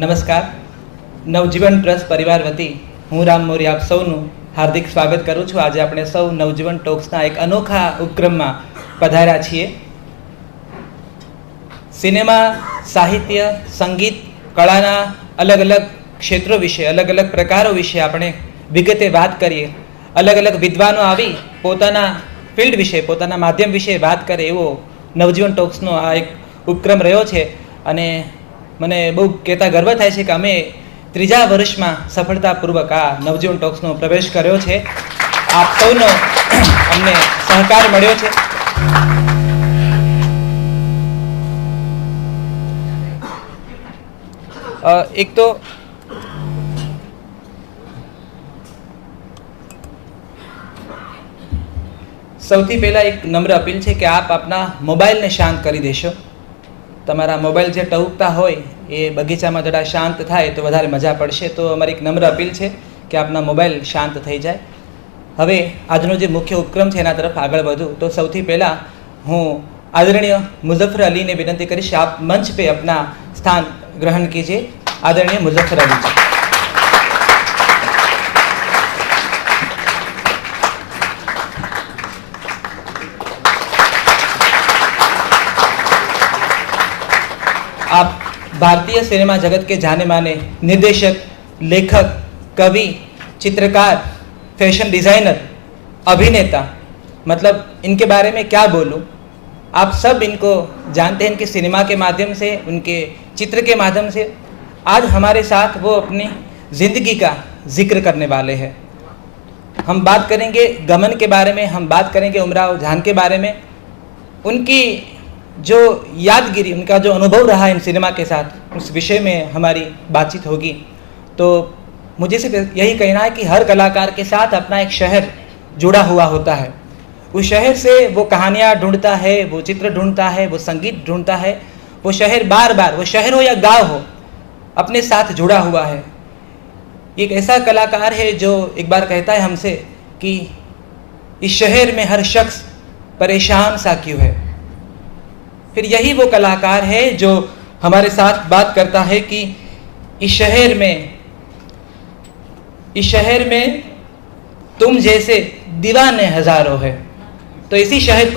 નમસ્કાર. નવજીવન ટ્રસ્ટ પરિવાર વતી હું રામ મોરી આપ સૌનું હાર્દિક સ્વાગત કરું છું. આજે આપણે સૌ નવજીવન ટોક્સના એક અનોખા ઉપક્રમમાં પધાર્યા છીએ. સિનેમા, સાહિત્ય, સંગીત, કળાના અલગ અલગ ક્ષેત્રો વિશે, અલગ અલગ પ્રકારો વિશે આપણે વિગતે વાત કરીએ. અલગ અલગ વિદ્વાનો આવી પોતાના ફિલ્ડ વિશે, પોતાના માધ્યમ વિશે વાત કરે એવો નવજીવન ટોક્સનો આ એક ઉપક્રમ રહ્યો છે. અને મને બહુ કહેતા ગર્વ થાય છે કે અમે ત્રીજા વર્ષમાં સફળતાપૂર્વક આ નવજીવન ટોક્સનો પ્રવેશ કર્યો છે. આપ સૌનો અમને સહકાર મળ્યો છે. એક તો સૌથી પહેલાં એક નમ્ર અપીલ છે કે આપ આપના મોબાઈલને શાંત કરી દેશો. તમારા મોબાઈલ જે ટહુકતા હોય એ બગીચામાં જરા શાંત થાય તો વધારે મજા પડશે. તો અમારી એક નમ્ર અપીલ છે કે આપના મોબાઈલ શાંત થઈ જાય. હવે આજનો જે મુખ્ય ઉપક્રમ છે એના તરફ આગળ વધું તો સૌથી પહેલાં હું आदरणीय मुजफ्फर अली ने विनती करीश आप मंच पे अपना स्थान ग्रहण कीजिए. आदरणीय मुजफ्फर अली जी. आप भारतीय सिनेमा जगत के जाने माने निर्देशक, लेखक, कवि, चित्रकार, फैशन डिज़ाइनर, अभिनेता, मतलब इनके बारे में क्या बोलूं. आप सब इनको जानते हैं. इनके सिनेमा के माध्यम से, उनके चित्र के माध्यम से आज हमारे साथ वो अपनी ज़िंदगी का जिक्र करने वाले हैं. हम बात करेंगे गमन के बारे में, हम बात करेंगे उमराव जान के बारे में. उनकी जो यादगिरी, उनका जो अनुभव रहा इन सिनेमा के साथ, उस विषय में हमारी बातचीत होगी. तो मुझे सिर्फ यही कहना है कि हर कलाकार के साथ अपना एक शहर जुड़ा हुआ होता है. उस शहर से वो कहानियाँ ढूंढता है, वो चित्र ढूंढता है, वो संगीत ढूंढता है. वो शहर बार बार, वो शहर हो या गांव हो, अपने साथ जुड़ा हुआ है. एक ऐसा कलाकार है जो एक बार कहता है हमसे कि इस शहर में हर शख्स परेशान सा क्यों है. फिर यही वो कलाकार है जो हमारे साथ बात करता है कि इस शहर में तुम जैसे दीवाने हजारों है. तो इसी शहर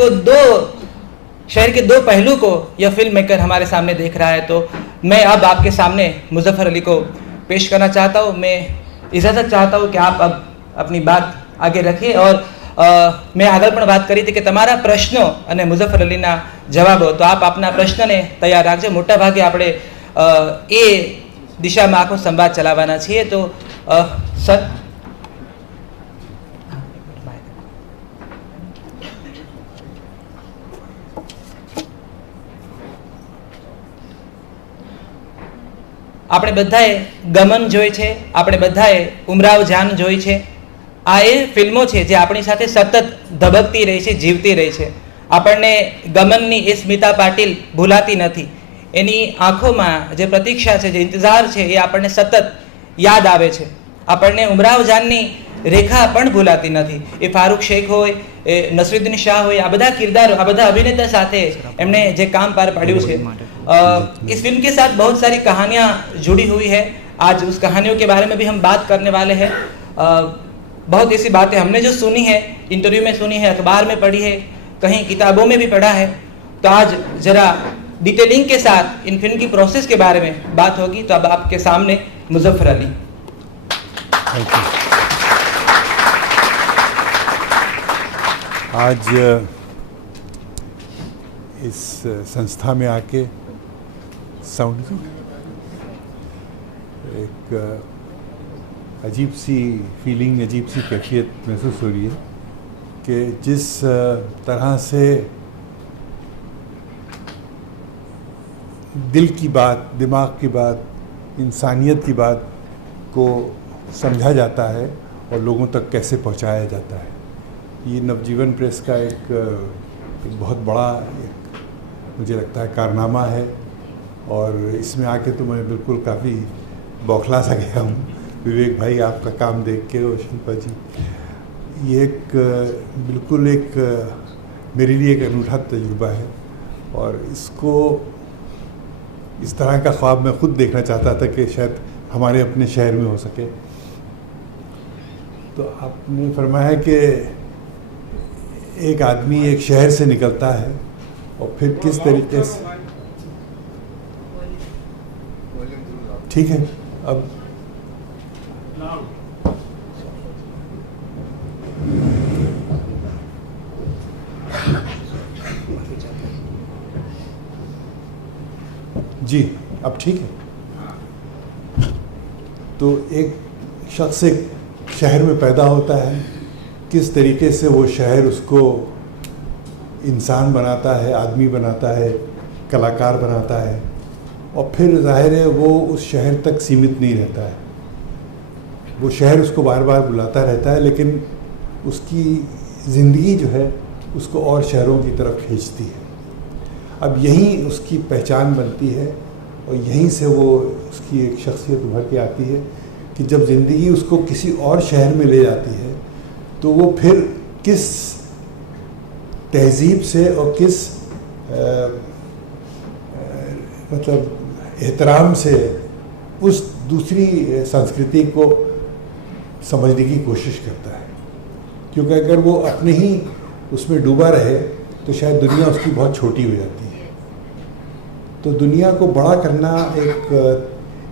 के दो पहलू को यह फिल्म मेकर हमारे सामने देख रहा है. तो मैं अब आपके सामने मुजफ्फर अली को पेश करना चाहता हूँ. मैं इजाज़त चाहता हूँ कि आप अब अपनी बात आगे रखिए. और मैं આગળ પણ વાત કરી હતી કે તમારા પ્રશ્નો અને મુઝફ્ફર અલીના જવાબો, તો આપ આપના પ્રશ્નને તૈયાર રાખજો. મોટા ભાગે આપણે એ દિશામાં આખો સંવાદ ચલાવવાના છીએ. તો સર, આપણે બધાએ ગમન જોઈ છે, આપણે બધાએ ઉમરાવ જાન જોઈ છે. આ એ ફિલ્મો છે જે આપણી સાથે સતત ધબકતી રહી છે, જીવતી રહી છે. આપણને ગમનની એ સ્મિતા પાટીલ ભૂલાતી નથી. એની આંખોમાં જે પ્રતીક્ષા છે, જે ઇંતજાર છે, એ આપણને સતત યાદ આવે છે. આપણને ઉમરાવ જાનની રેખા પણ ભૂલાતી નથી. એ ફારૂક શેખ હોય, એ નસરુદ્દીન શાહ હોય, આ બધા કિરદારો, આ બધા અભિનેતા સાથે એમણે જે કામ પાર પાડ્યું છે. इस फिल्म के साथ बहुत सारी कहानियाँ जुड़ी हुई है. आज उस कहानियों के बारे में भी हम बात करने वाले हैं. बहुत ऐसी बातें हमने जो सुनी है, इंटरव्यू में सुनी है, अखबार में पढ़ी है, कहीं किताबों में भी पढ़ा है. तो आज ज़रा डिटेलिंग के साथ इन फिल्म की प्रोसेस के बारे में बात होगी. तो अब आपके सामने मुजफ्फर अली. आज इस संस्था में आके एक अजीब सी फीलिंग, अजीब सी कैफियत महसूस हो रही है कि जिस तरह से दिल की बात, दिमाग की बात, इंसानियत की बात को समझा जाता है और लोगों तक कैसे पहुंचाया जाता है, ये नवजीवन प्रेस का एक बहुत बड़ा मुझे लगता है कारनामा है. और इसमें आके तो मैं बिल्कुल काफ़ी बौखला सा गया हूँ. विवेक भाई, आपका काम देख के और शिल्पा जी, ये एक बिल्कुल एक मेरे लिए एक अनूठा तजुर्बा है. और इसको इस तरह का ख्वाब मैं खुद देखना चाहता था कि शायद हमारे अपने शहर में हो सके। तो आपने फरमाया कि एक आदमी एक शहर से निकलता है और फिर किस तरीके से, ठीक है, अब जी अब ठीक है। तो एक शख्स एक शहर में पैदा होता है, किस तरीके से वो शहर उसको इंसान बनाता है, आदमी बनाता है, कलाकार बनाता है, और फिर जाहिर है वो उस शहर तक सीमित नहीं रहता है। वो शहर उसको बार बार बुलाता रहता है, लेकिन उसकी ज़िंदगी जो है उसको और शहरों की तरफ खींचती है। अब यहीं उसकी पहचान बनती है और यहीं से वो उसकी एक शख्सियत उभर के आती है कि जब ज़िंदगी उसको किसी और शहर में ले जाती है तो वो फिर किस तहज़ीब से और किस मतलब एहतराम से उस दूसरी संस्कृति को समझने की कोशिश करता है। क्योंकि अगर वो अपने ही उसमें डूबा रहे तो शायद दुनिया उसकी बहुत छोटी हो जाती है। तो दुनिया को बड़ा करना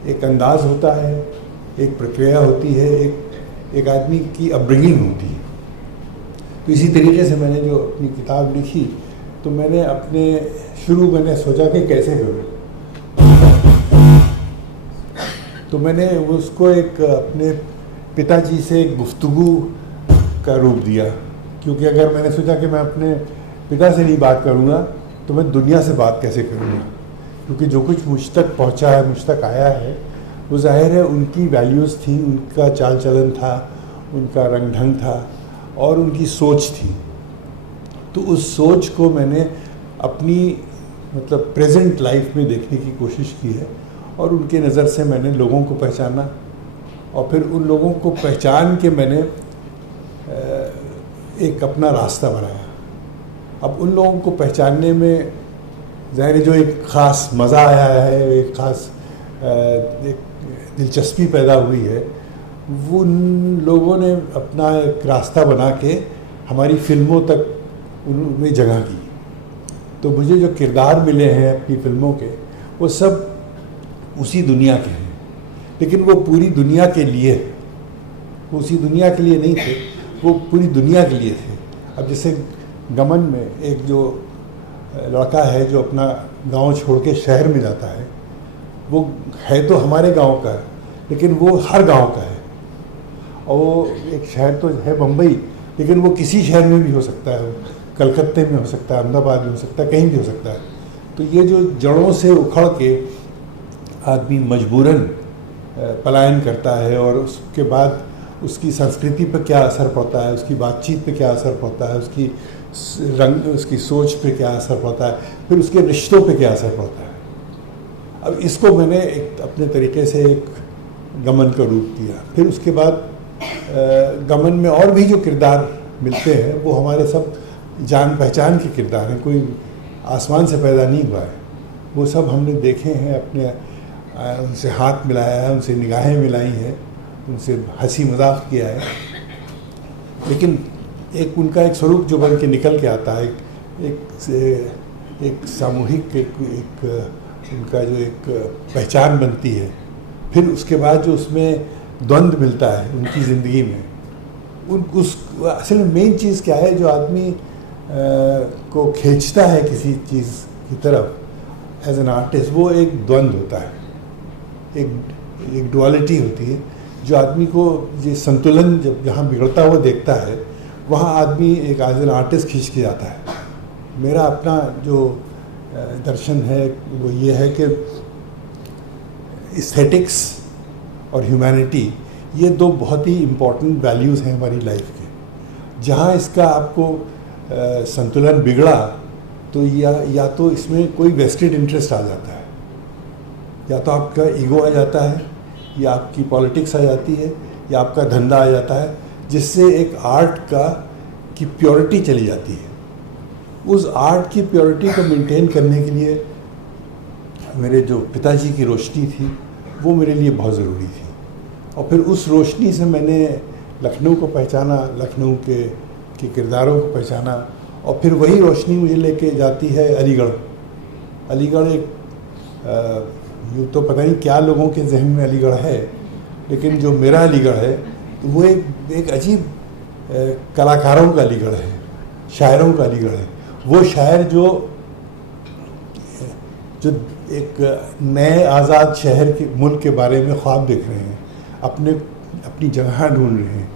एक अंदाज़ होता है, एक प्रक्रिया होती है, एक आदमी की अपब्रिंगिंग होती है। तो इसी तरीके से मैंने जो अपनी किताब लिखी तो मैंने सोचा कि कैसे करूँ। तो मैंने उसको एक अपने पिताजी से एक गुफ्तगू का रूप दिया, क्योंकि अगर मैंने सोचा कि मैं अपने पिता से नहीं बात करूँगा तो मैं दुनिया से बात कैसे करूँगा, क्योंकि जो कुछ मुझ तक पहुँचा है, मुझ तक आया है, वो जाहिर है उनकी वैल्यूज़ थी, उनका चाल चलन था, उनका रंग ढंग था और उनकी सोच थी। तो उस सोच को मैंने अपनी मतलब प्रेजेंट लाइफ में देखने की कोशिश की है और उनके नज़र से मैंने लोगों को पहचाना और फिर उन लोगों को पहचान के मैंने एक अपना रास्ता बनाया। अब उन लोगों को पहचानने में ज़ाहिर जो एक ख़ास मज़ा आया है, एक ख़ास एक दिलचस्पी पैदा हुई है, वो उन लोगों ने अपना एक रास्ता बना के हमारी फिल्मों तक उनमें जगह की। तो मुझे जो किरदार मिले हैं अपनी फिल्मों के, वो सब उसी दुनिया के हैं, लेकिन वो पूरी दुनिया के लिए, वो उसी दुनिया के लिए नहीं थे, वो पूरी दुनिया के लिए थे। अब जैसे गमन में एक जो लड़का है जो अपना गांव छोड़ के शहर में जाता है, वो है तो हमारे गांव का है, लेकिन वो हर गांव का है। और वो एक शहर तो है बम्बई, लेकिन वो किसी शहर में भी हो सकता है, कलकत्ते में हो सकता है, अहमदाबाद में हो सकता है, कहीं भी हो सकता है। तो ये जो जड़ों से उखड़ के आदमी मजबूरन पलायन करता है और उसके बाद उसकी संस्कृति पर क्या असर पड़ता है, उसकी बातचीत पे क्या असर पड़ता है, उसकी सोच पे क्या असर पड़ता है, फिर उसके रिश्तों पे क्या असर पड़ता है। अब इसको मैंने एक अपने तरीके से एक गमन का रूप दिया। फिर उसके बाद गमन में और भी जो किरदार मिलते हैं वो हमारे सब जान पहचान के किरदार हैं, कोई आसमान से पैदा नहीं हुआ है। वो सब हमने देखे हैं, अपने उनसे हाथ मिलाया है, उनसे निगाहें मिलाई हैं, उनसे हंसी मजाक किया है। लेकिन एक उनका एक स्वरूप जो बन के निकल के आता है, एक सामूहिक एक उनका जो एक पहचान बनती है। फिर उसके बाद जो उसमें द्वंद्व मिलता है उनकी ज़िंदगी में, असल में मेन चीज़ क्या है जो आदमी को खींचता है किसी चीज़ की तरफ एज एन आर्टिस्ट, वो एक द्वंद्व होता है, एक डुअलिटी होती है जो आदमी को ये संतुलन जब जहाँ बिगड़ता हुआ देखता है वहाँ आदमी एक एज एन आर्टिस्ट खींच के जाता है। मेरा अपना जो दर्शन है वो ये है कि एस्थेटिक्स और ह्यूमैनिटी ये दो बहुत ही इम्पोर्टेंट वैल्यूज़ हैं हमारी लाइफ के। जहाँ इसका आपको संतुलन बिगड़ा तो या तो इसमें कोई वेस्टेड इंटरेस्ट आ जाता है, या तो आपका ईगो आ जाता है, या आपकी पॉलिटिक्स आ जाती है, या आपका धंधा आ जाता है, जिससे एक आर्ट की प्योरिटी चली जाती है। उस आर्ट की प्योरिटी को मेंटेन करने के लिए मेरे जो पिताजी की रोशनी थी वो मेरे लिए बहुत ज़रूरी थी, और फिर उस रोशनी से मैंने लखनऊ को पहचाना, लखनऊ के किरदारों को पहचाना, और फिर वही रोशनी मुझे लेके जाती है अलीगढ़। अलीगढ़ एक यूँ तो पता नहीं क्या लोगों के जहन में अलीगढ़ है, लेकिन जो मेरा अलीगढ़ है तो वो एक अजीब कलाकारों का अलीगढ़ है, शायरों का अलीगढ़ है। वो शायर जो एक नए आज़ाद शहर के मुल्क के बारे में ख्वाब देख रहे हैं, अपनी जगह ढूंढ रहे हैं,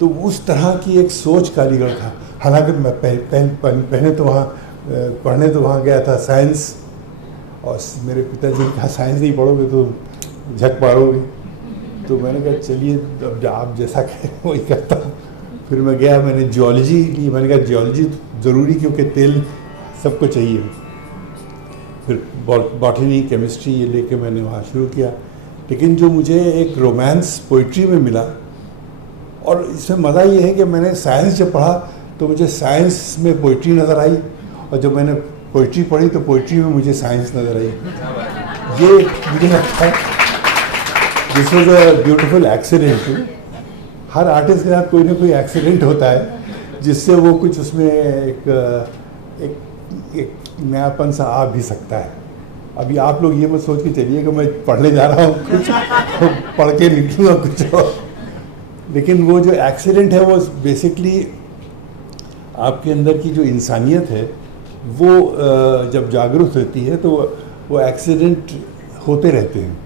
तो उस तरह की एक सोच का अलीगढ़ था। हालांकि मैं पहले तो वहाँ पढ़ने तो वहाँ गया था साइंस, और मेरे पिताजी ने कहा साइंस नहीं पढ़ोगे तो झक मारोगे, तो मैंने कहा चलिए अब आप जैसा कहें वही करता हूँ। फिर मैं गया, मैंने जियोलॉजी ली, मैंने कहा जियोलॉजी ज़रूरी क्योंकि तेल सबको चाहिए। फिर बॉटनी, केमिस्ट्री ये लेके मैंने वहाँ शुरू किया। लेकिन जो मुझे एक रोमांस पोइट्री में मिला, और इसमें मज़ा ये है कि मैंने साइंस जब पढ़ा तो मुझे साइंस में पोइट्री नज़र आई, और जब मैंने पोइट्री पढ़ी तो पोइट्री में मुझे साइंस नज़र आई। ये मुझे लगता है this was a beautiful accident. Her artist के साथ कोई ना कोई एक्सीडेंट होता है जिससे वो कुछ उसमें एक नयापन सा आ भी सकता है। अभी आप लोग ये मत सोच के चलिए कि मैं पढ़ने जा रहा हूँ कुछ पढ़ के निकलूँगा कुछ और, लेकिन वो जो एक्सीडेंट है वो बेसिकली आपके अंदर की जो इंसानियत है वो जब जागरूक होती है तो वो एक्सीडेंट होते रहते हैं,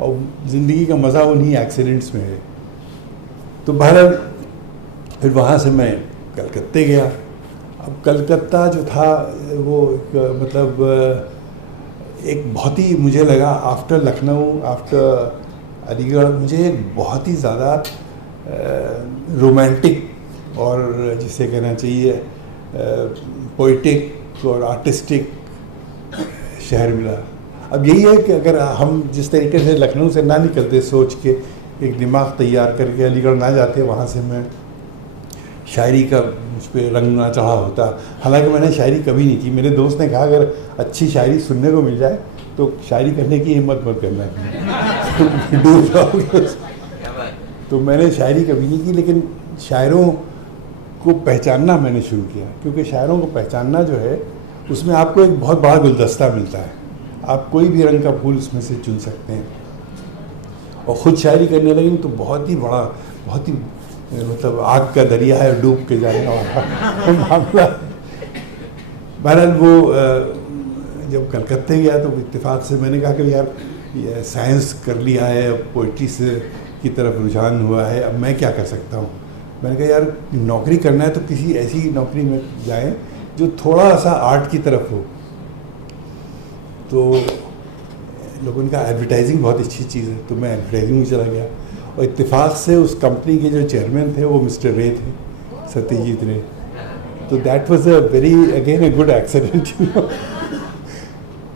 और ज़िंदगी का मज़ा उन्हीं एक्सीडेंट्स में है। तो बहरहाल फिर वहाँ से मैं कलकत्ते गया। अब कलकत्ता जो था वो मतलब एक बहुत ही मुझे लगा आफ्टर लखनऊ, आफ्टर अलीगढ़, मुझे एक बहुत ही ज़्यादा रोमांटिक और जिसे कहना चाहिए पोइटिक और आर्टिस्टिक शहर मिला। अब यही है कि अगर हम जिस तरीके से लखनऊ से ना निकलते सोच के, एक दिमाग तैयार करके अलीगढ़ ना जाते, वहाँ से मैं शायरी का मुझ पर रंग ना चढ़ा होता। हालांकि मैंने शायरी कभी नहीं की। मेरे दोस्त ने कहा अगर अच्छी शायरी सुनने को मिल जाए तो शायरी करने की हिम्मत मत करना, डूब जाओगे। तो मैंने शायरी कभी नहीं की, लेकिन शायरों को पहचानना मैंने शुरू किया, क्योंकि शायरों को पहचानना जो है उसमें आपको एक बहुत बड़ा गुलदस्ता मिलता है। आप कोई भी रंग का फूल उसमें से चुन सकते हैं। और ख़ुद शायरी करने लगी तो बहुत ही बड़ा, बहुत ही मतलब आग का दरिया है, डूब के जाने वाला मामला। बहरहाल वो जब कलकत्ते गया तो इत्तेफाक से मैंने कहा कि यार ये साइंस कर लिया है, अब पोइट्री से की तरफ रुझान हुआ है, अब मैं क्या कर सकता हूँ। मैंने कहा यार नौकरी करना है तो किसी ऐसी नौकरी में जाएं जो थोड़ा सा आर्ट की तरफ हो। तो लोगों ने कहा एडवर्टाइजिंग बहुत अच्छी चीज़ है, तो मैं एडवर्टाइजिंग में चला गया। और इत्तेफाक से उस कंपनी के जो चेयरमैन थे वो मिस्टर रे थे, सत्यजीत रे। तो that was a very again a good accident.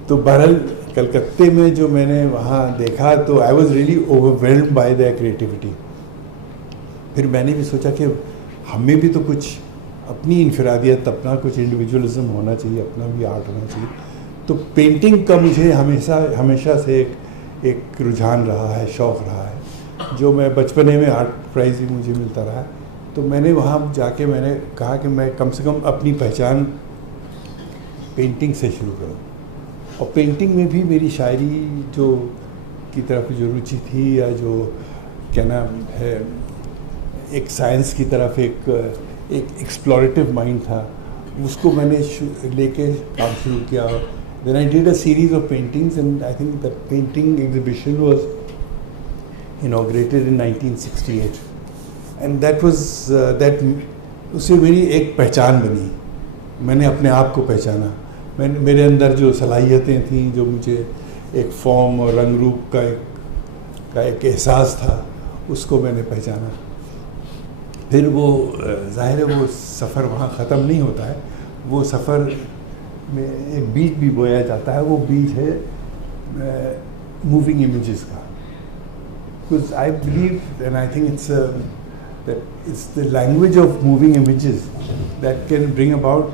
तो बहरहाल कलकत्ते में जो मैंने वहाँ देखा तो I was really overwhelmed by the creativity. फिर मैंने भी सोचा कि हमें भी तो कुछ अपनी इनफरादियत, अपना कुछ इंडिविजुअलिज्म होना चाहिए, अपना भी आर्ट होना चाहिए। तो पेंटिंग का मुझे हमेशा से एक रुझान रहा है, शौक़ रहा है, जो मैं बचपने में आर्ट प्राइज़ भी मुझे मिलता रहा। तो मैंने वहाँ जाके मैंने कहा कि मैं कम से कम अपनी पहचान पेंटिंग से शुरू करूँ। और पेंटिंग में भी मेरी शायरी जो की तरफ जो रुचि थी, या जो क्या नाम है, एक साइंस की तरफ एक एक्सप्लोरेटिव माइंड था, उसको मैंने लेके काम शुरू किया। Then I did a series of paintings, and I think the painting exhibition was inaugurated in 1968, and that was that उससे मेरी एक पहचान बनी। मैंने अपने आप को पहचाना, मेरे अंदर जो सलाहियतें थीं, जो मुझे एक फॉर्म और रंग रूप का एक एहसास था, उसको मैंने पहचाना। फिर वो ज़ाहिर है वो सफ़र वहाँ ख़त्म नहीं होता है, वो सफ़र में एक बीज भी बोया जाता है। वो बीज है मूविंग इमेजेस का। Because I believe and I think it's the language of moving images that can bring about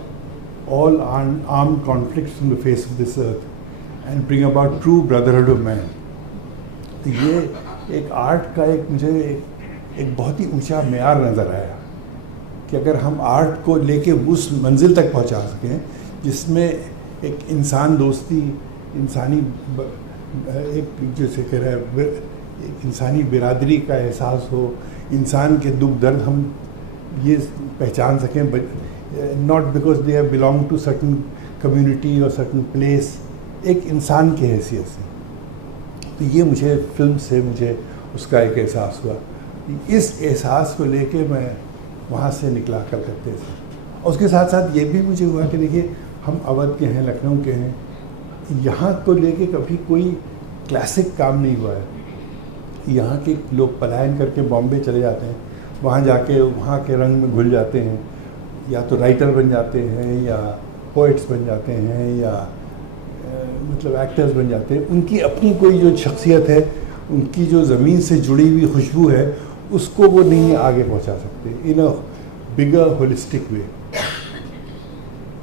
all armed conflicts from the face of this earth. And bring about true brotherhood of man. तो ये एक art का एक मुझे एक बहुत ही ऊंचा मेयार नज़र आया कि अगर हम आर्ट को लेके उस मंजिल तक पहुंचा सकें जिसमें एक इंसान दोस्ती, इंसानी एक जैसे कह रहा है एक इंसानी बिरादरी का एहसास हो, इंसान के दुख दर्द हम ये पहचान सकें, not because they have belong to certain community और सर्टन प्लेस, एक इंसान की हैसियत से। तो ये मुझे फिल्म से मुझे उसका एक एहसास हुआ। इस एहसास को लेके मैं वहाँ से निकला कलकत्ते से। और उसके साथ साथ ये भी मुझे हुआ कि देखिए हम अवध के हैं, लखनऊ के हैं, यहाँ को लेके कभी कोई क्लासिक काम नहीं हुआ है। यहाँ के लोग पलायन करके बॉम्बे चले जाते हैं, वहाँ जाके वहाँ के रंग में घुल जाते हैं, या तो राइटर बन जाते हैं या पोइट्स बन जाते हैं या मतलब एक्टर्स बन जाते हैं। उनकी अपनी कोई जो शख्सियत है, उनकी जो ज़मीन से जुड़ी हुई खुशबू है, उसको वो नहीं आगे पहुंचा सकते इन अ बिगर होलिस्टिक वे।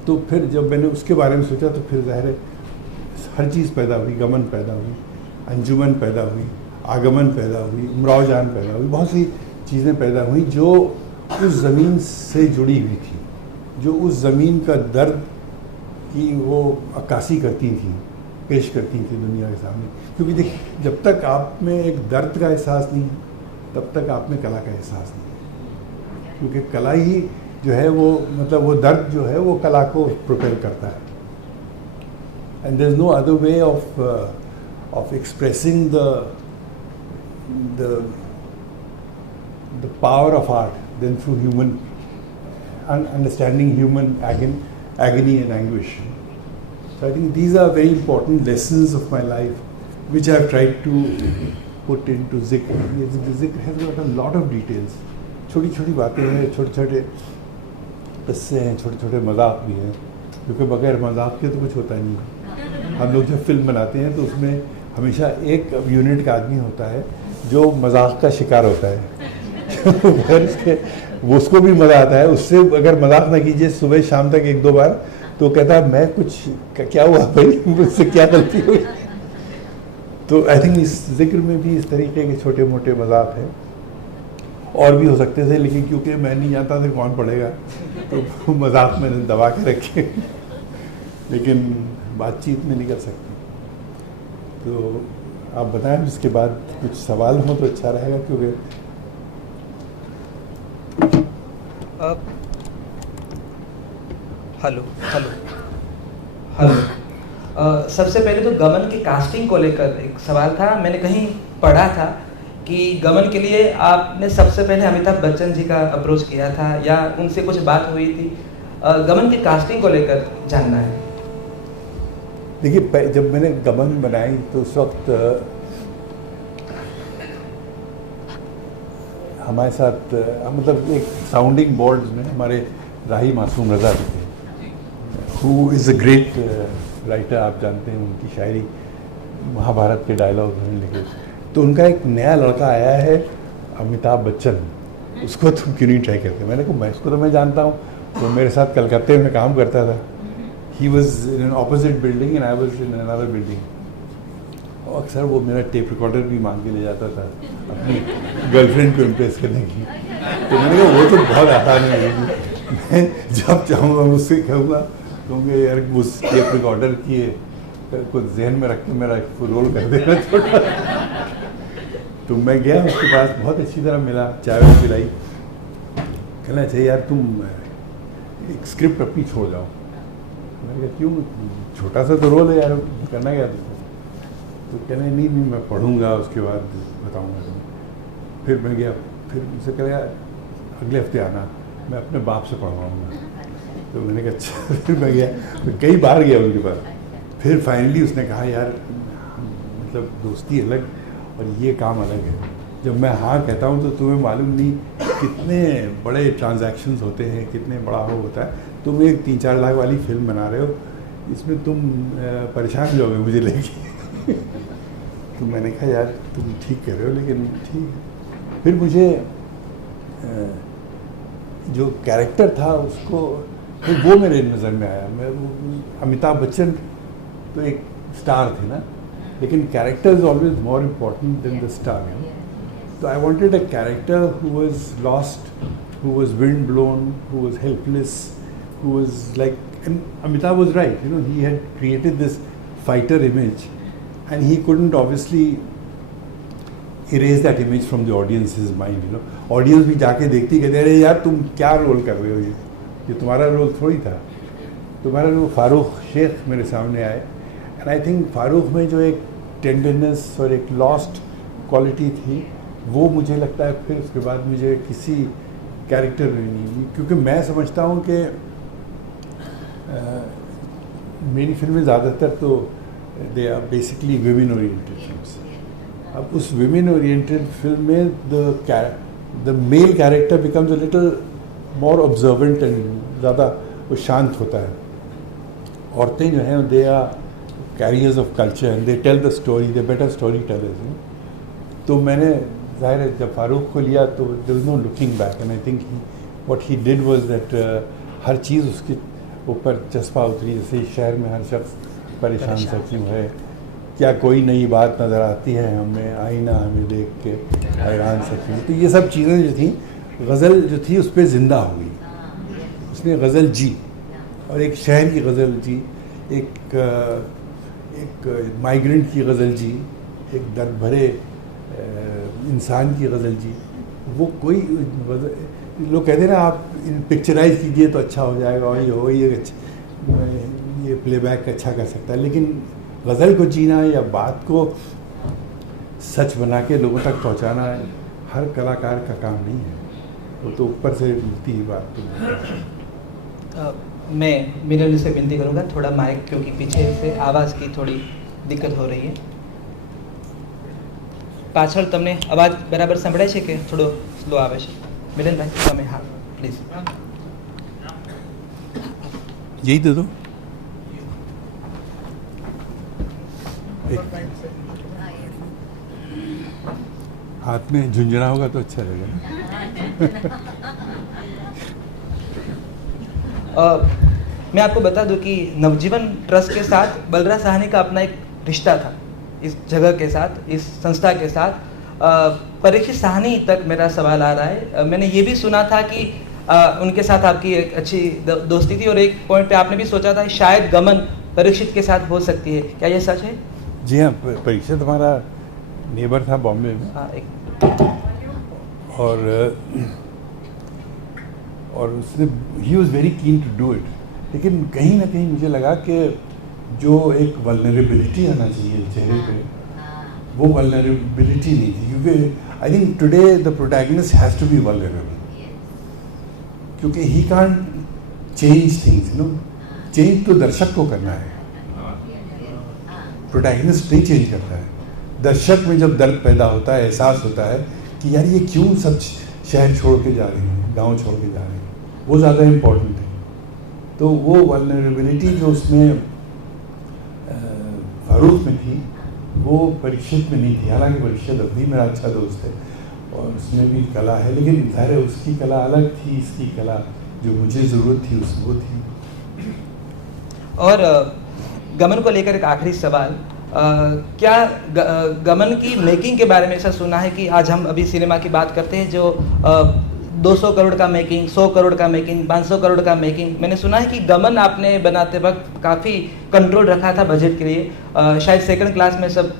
तो फिर जब मैंने उसके बारे में सोचा तो फिर ज़ाहिर है हर चीज़ पैदा हुई, गमन पैदा हुई, अंजुमन पैदा हुई, आगमन पैदा हुई, उमराव जान पैदा हुई, बहुत सी चीज़ें पैदा हुई जो उस ज़मीन से जुड़ी हुई थी, जो उस ज़मीन का दर्द की वो अक्कासी करती थी, पेश करती थी दुनिया के सामने। क्योंकि देखिए जब तक आप में एक दर्द का एहसास नहीं तब तक आप में कला का एहसास नहीं है, क्योंकि कला ही जो है वो मतलब वो दर्द जो है वो कला को प्रोपेल करता है। And there is no other way of expressing the power of art than through human understanding human agony and anguish. So I think these are very important lessons of my life, which I've tried to put into Zikr. The Zikr has got a lot of details. छोटी छोटी बातें हैं, छोटे छोटे किस्से हैं, छोटे छोटे मजाक भी हैं, क्योंकि बगैर मजाक के तो कुछ होता नहीं है। हम लोग जब फिल्म बनाते हैं तो उसमें हमेशा एक यूनिट का आदमी होता है जो मजाक का शिकार होता है वो उसको भी मज़ा आता है, उससे अगर मजाक ना कीजिए सुबह शाम तक एक दो बार तो कहता है मैं कुछ क्या हुआ भाई, मुझसे क्या गलती हुई। तो आई थिंक इस जिक्र में भी इस तरीके के छोटे मोटे मजाक हैं, और भी हो सकते थे, लेकिन क्योंकि मैं नहीं जानता था कौन पढ़ेगा तो मजाक मैंने दबा के रखे, लेकिन बातचीत में निकल सकती। तो आप बताएं इसके बाद कुछ सवाल हो तो अच्छा रहेगा, क्योंकि हेलो हेलो हेलो सबसे पहले तो गमन की कास्टिंग को लेकर एक सवाल था। मैंने कहीं पढ़ा था कि गमन के लिए आपने सबसे पहले अमिताभ बच्चन जी का अप्रोच किया था या उनसे कुछ बात हुई थी। गमन की कास्टिंग को लेकर जानना है। देखिए जब मैंने गमन बनाई तो उस वक्त हमारे साथ मतलब एक साउंडिंग बोर्ड में हमारे राही मासूम रज़ा भी थे, who is a great writer, आप जानते हैं उनकी शायरी, महाभारत के डायलॉग उन्होंने लिखे। तो उनका एक नया लड़का आया है अमिताभ बच्चन, उसको तुम क्यों नहीं ट्राई करते? मैंने कहा मैं इसको तो मैं जानता हूँ, तो मेरे साथ कलकत्ते में काम करता था। He was in an opposite building and I was in another building. और अक्सर वो मेरा टेप रिकॉर्डर भी मांग के ले जाता था अपनी गर्लफ्रेंड को इम्प्रेस करने की। तो मैंने कहा वो तो बहुत आसान है, मैं जब चाहूँगा मुझसे कहूँगा क्योंकि यार उस टेप रिकॉर्डर की कुछ जहन में रख के मेरा रोल कर देना छोटा। तो मैं गया उसके पास, बहुत अच्छी तरह मिला, चाय वाय पिलाई, कहना चाहिए यार तुम एक स्क्रिप्ट अपनी छोड़ जाओ। मैंने कहा क्यों, छोटा सा तो रोल है यार, करना क्या तुमको? तो कहने नहीं मैं पढ़ूंगा उसके बाद बताऊंगा तुम्हें। फिर मैं गया, फिर मुझसे कह अगले हफ्ते आना, मैं अपने बाप से पढ़वाऊँगा। तो मैंने कहा अच्छा। फिर मैं गया, तो कई बार गया उनके पास। फिर फाइनली उसने कहा यार मतलब दोस्ती अलग और ये काम अलग है। जब मैं हाँ कहता हूँ तो तुम्हें मालूम नहीं कितने बड़े ट्रांजैक्शंस होते हैं, कितने बड़ा हो होता है। तुम एक 3-4 लाख वाली फिल्म बना रहे हो, इसमें तुम परेशान हो जाओगे मुझे लेके। तो मैंने कहा यार तुम ठीक कह रहे हो, लेकिन ठीक है। फिर मुझे जो कैरेक्टर था उसको, फिर वो मेरे नज़र में आया। मैं अमिताभ बच्चन तो एक स्टार थे ना, लेकिन character is always more important than the star, you know. So I wanted a character who was lost, who was wind blown, who was helpless, who was like, and Amitabh was right, you know, he had created this fighter image and he couldn't obviously erase that image from the audience's mind, you know. Audience भी जाके देखती कहते अरे यार तुम क्या role कर रहे हो, ये तुम्हारा रोल थोड़ी था. तुम्हारा रोल फारूक शेख मेरे सामने आए एंड आई थिंक फारूक में जो एक टेंडरनेस और एक लॉस्ट क्वालिटी थी वो मुझे लगता है फिर उसके बाद मुझे किसी कैरेक्टर में नहीं मिली, क्योंकि मैं समझता हूँ कि मेरी फिल्में ज़्यादातर तो they are basically women oriented films. अब उस विमेन ओरिएंटेड फिल्म में the male character becomes a little more observant and ज़्यादा वो शांत होता है. औरतें जो हैं they are carriers of culture and they tell the story, they better story tellers. तो मैंने ज़ाहिर है जब फारूक को लिया तो there is no looking back and I think what he did was that हर चीज़ उसके ऊपर चस्पा उतरी. जैसे शहर में हर शख्स परेशान सा क्यों है, क्या कोई नई बात नज़र आती है हमें, आईना हमें देख के हैरान सा क्यों. तो ये सब चीज़ें जो थी, गज़ल जो थी उस पर ज़िंदा हो गई. उसने गज़ल जी और एक शहर की गज़ल जी, एक माइग्रेंट की गज़ल जी, एक दर्द भरे इंसान की गज़ल जी. वो कोई लोग कहते हैं ना आप पिक्चराइज कीजिए तो अच्छा हो जाएगा और ये प्लेबैक अच्छा कर सकता है, लेकिन गज़ल को जीना या बात को सच बना के लोगों तक पहुंचाना हर कलाकार का काम नहीं है. वो तो ऊपर से मिलती ही बात. तो मैं मिनल से विनती करूँगा थोड़ा माइक, क्योंकि पीछे से आवाज़ की थोड़ी दिक्कत हो रही है. પાછળ તમને અવાજ બરાબર સંભળાય છે કે થોડો સ્લો આવે છે? મિલનભાઈ તમે હા પ્લીઝ. यही दे दो. हाथ में झुंझुना होगा तो अच्छा लगेगा. मैं आपको बता दूं कि नवजीवन ट्रस्ट के साथ बलराज साहनी का अपना एक रिश्ता था. इस जगह के साथ, इस संस्था के साथ परीक्षित साहनी तक मेरा सवाल आ रहा है. मैंने ये भी सुना था कि उनके साथ आपकी एक अच्छी दोस्ती थी और एक पॉइंट पे आपने भी सोचा था शायद गमन परीक्षित के साथ हो सकती है. क्या ये सच है? जी हाँ, परीक्षित हमारा नेबर था बॉम्बे में. हाँ, और उसने he was very keen to do it, लेकिन कहीं ना कहीं मुझे लगा कि जो एक वल्नरेबिलिटी आना चाहिए चेहरे पे, वो वल्नरेबिलिटी नहीं थी. क्योंकि I think today the protagonist has to be vulnerable, क्योंकि he can't change things, you know. Change तो दर्शक को करना है, प्रोटैगनिस्ट नहीं चेंज करता है. दर्शक में जब दर्द पैदा होता है, एहसास होता है कि यार ये क्यों सब शहर छोड़ के जा रहे हैं, गांव छोड़ के जा रहे हैं, वो ज़्यादा इम्पोर्टेंट है. तो वो वल्नरेबिलिटी जो उसमें फारूक में थी वो परीक्षित में नहीं थी. हालांकि परीक्षित अब भी मेरा अच्छा दोस्त है और उसमें भी कला है, लेकिन ज़ाहिर है उसकी कला अलग थी, इसकी कला जो मुझे ज़रूरत थी उस वो थी. और गमन को लेकर एक आखिरी सवाल, क्या गमन की मेकिंग के बारे में ऐसा सुना है कि आज हम अभी सिनेमा की बात करते हैं जो 200 करोड़ का मेकिंग, 100 करोड़ का मेकिंग, 500 करोड़ का मेकिंग. मैंने सुना है कि गमन आपने बनाते वक्त काफ़ी कंट्रोल रखा था बजट के लिए. शायद सेकंड क्लास में सब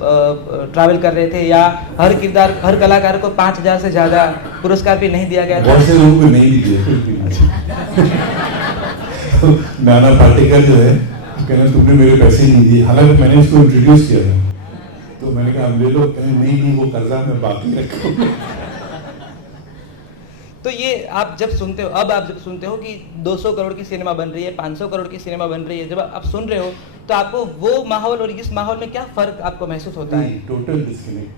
ट्रैवल कर रहे थे, या हर कलाकार को 5,000 से ज़्यादा पुरस्कार भी नहीं दिया गया था. बहुत से लोगों को नहीं दिए. नाना पाटेकर जो है कहना तुमने मेरे पैसे नहीं दिए, हालांकि मैंने उसको इंट्रोड्यूस किया था. तो मैंने कहा ले लो, कहने नहीं वो कर्जा मैं बाकी रखूँ. तो ये आप जब सुनते हो, अब आप जब सुनते हो कि 200 करोड़ की सिनेमा बन रही है, 500 करोड़ की सिनेमा बन रही है, जब आप सुन रहे हो तो आपको वो माहौल और इस माहौल में क्या फ़र्क आपको महसूस होता है? Total disconnect.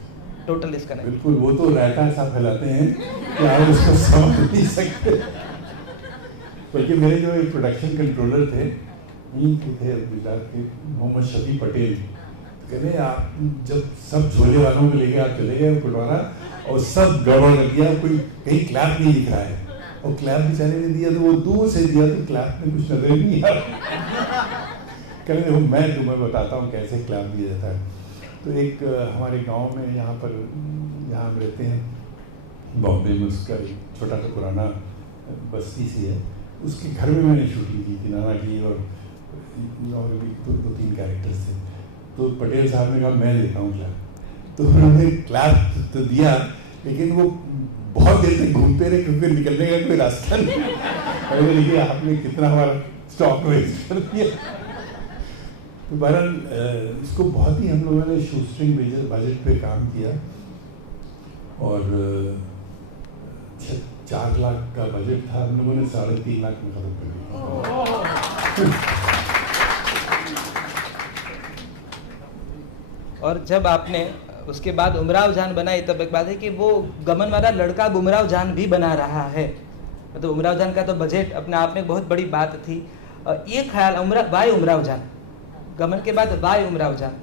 Total disconnect. बिल्कुल, वो तो रायता सा फैलाते हैं कि आप उसको समझ नहीं सकते. बल्कि मेरे जो एक प्रोडक्शन कंट्रोलर थे, यहीं के थे गुजरात के, मोहम्मद शफी पटेल, कहते आप जब सब झोले वालों को लेके आप चले गए कुटवारा और सब गड़बड़ कर दिया, कोई कहीं क्लैप नहीं दिख रहा है, और क्लैप बेचारे ने दिया तो वो दूर से दिया तो क्लैप में कुछ नजर नहीं आ रहा. कल देखो मैं तुम्हें बताता हूँ कैसे क्लास दिया जाता है। तो एक हमारे गांव में यहाँ पर जहाँ हम रहते हैं बॉम्बे में, उसका एक छोटा सा पुराना बस्ती सी है, उसके घर में मैंने शूटिंग की थी, नाना की और भी दो तीन कैरेक्टर्स थे। तो पटेल साहब ने कहा मैं देता हूँ क्लास, तो उन्होंने क्लास तो दिया, लेकिन वो बहुत देर तक घूमते रहे क्योंकि निकलने का कोई रास्ता नहीं। अरे देखिए आपने कितना हमारा स्टॉक वेस्ट कर दिया। तो बहरहाल इसको बहुत ही हम लोगों ने शूस्ट्रिंग बजट पे काम किया और 4 लाख का बजट था, हम लोगों ने 3.5 लाख में खत्म कर दिया। और जब आपने उसके बाद उमराव जान बनाई, तब एक बात है कि वो गमन वाला लड़का गुमराव जान भी बना रहा है। तो उमराव जान का तो बजट अपने आप में बहुत बड़ी बात थी। ये ख्याल वाई उमराव जान, गमन के बाद वाई उमराव जान।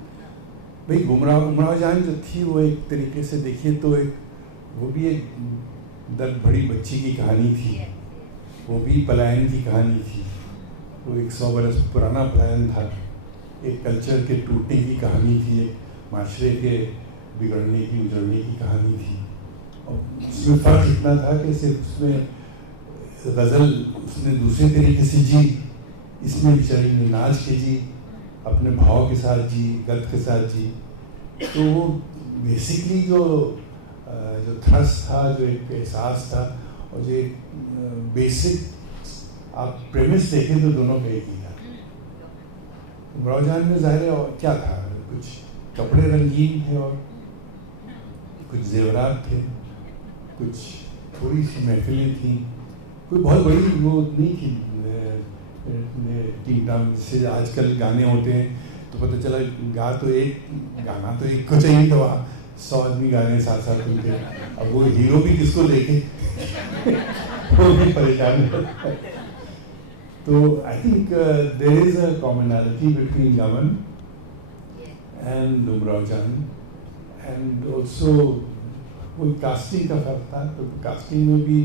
भाई उमराव जान जो थी वो एक तरीके से देखिए तो वो भी एक दर्द भरी बच्ची की कहानी थी, वो भी पलायन की कहानी थी। वो 100 बरस पुराना पलायन था, एक कल्चर के टूटने की कहानी थी, एक माशरे के बिगड़ने की उजड़ने की कहानी थी। और उसमें फ़र्क इतना था कि सिर्फ उसमें गज़ल उसने दूसरे तरीके से जी, इसमें बेचारी ने नाच के जी, अपने भाव के साथ जी, गत के साथ जी। तो वो बेसिकली जो थ्रस्ट था, जो एक एहसास था और जो एक बेसिक आप प्रेमिस देखें तो दोनों का एक ही था। उमराव जान में ज़ाहिर है और क्या था, कुछ कपड़े रंगीन थे और कुछ जेवरात थे, कुछ थोड़ी सी महफिलें थी, कोई बहुत बड़ी वो नहीं थी टीम टाम से आजकल गाने होते हैं तो पता चला गाना तो एक को चाहिए, तो वहाँ 100 आदमी गा रहे हैं साथ साथ उनके, अब वो हीरो भी किसको देखे वो भी परेशान है। तो I think there is a commonality between Gaman and Umrao Jaan and also वो कास्टिंग का फर्क था। तो कास्टिंग में भी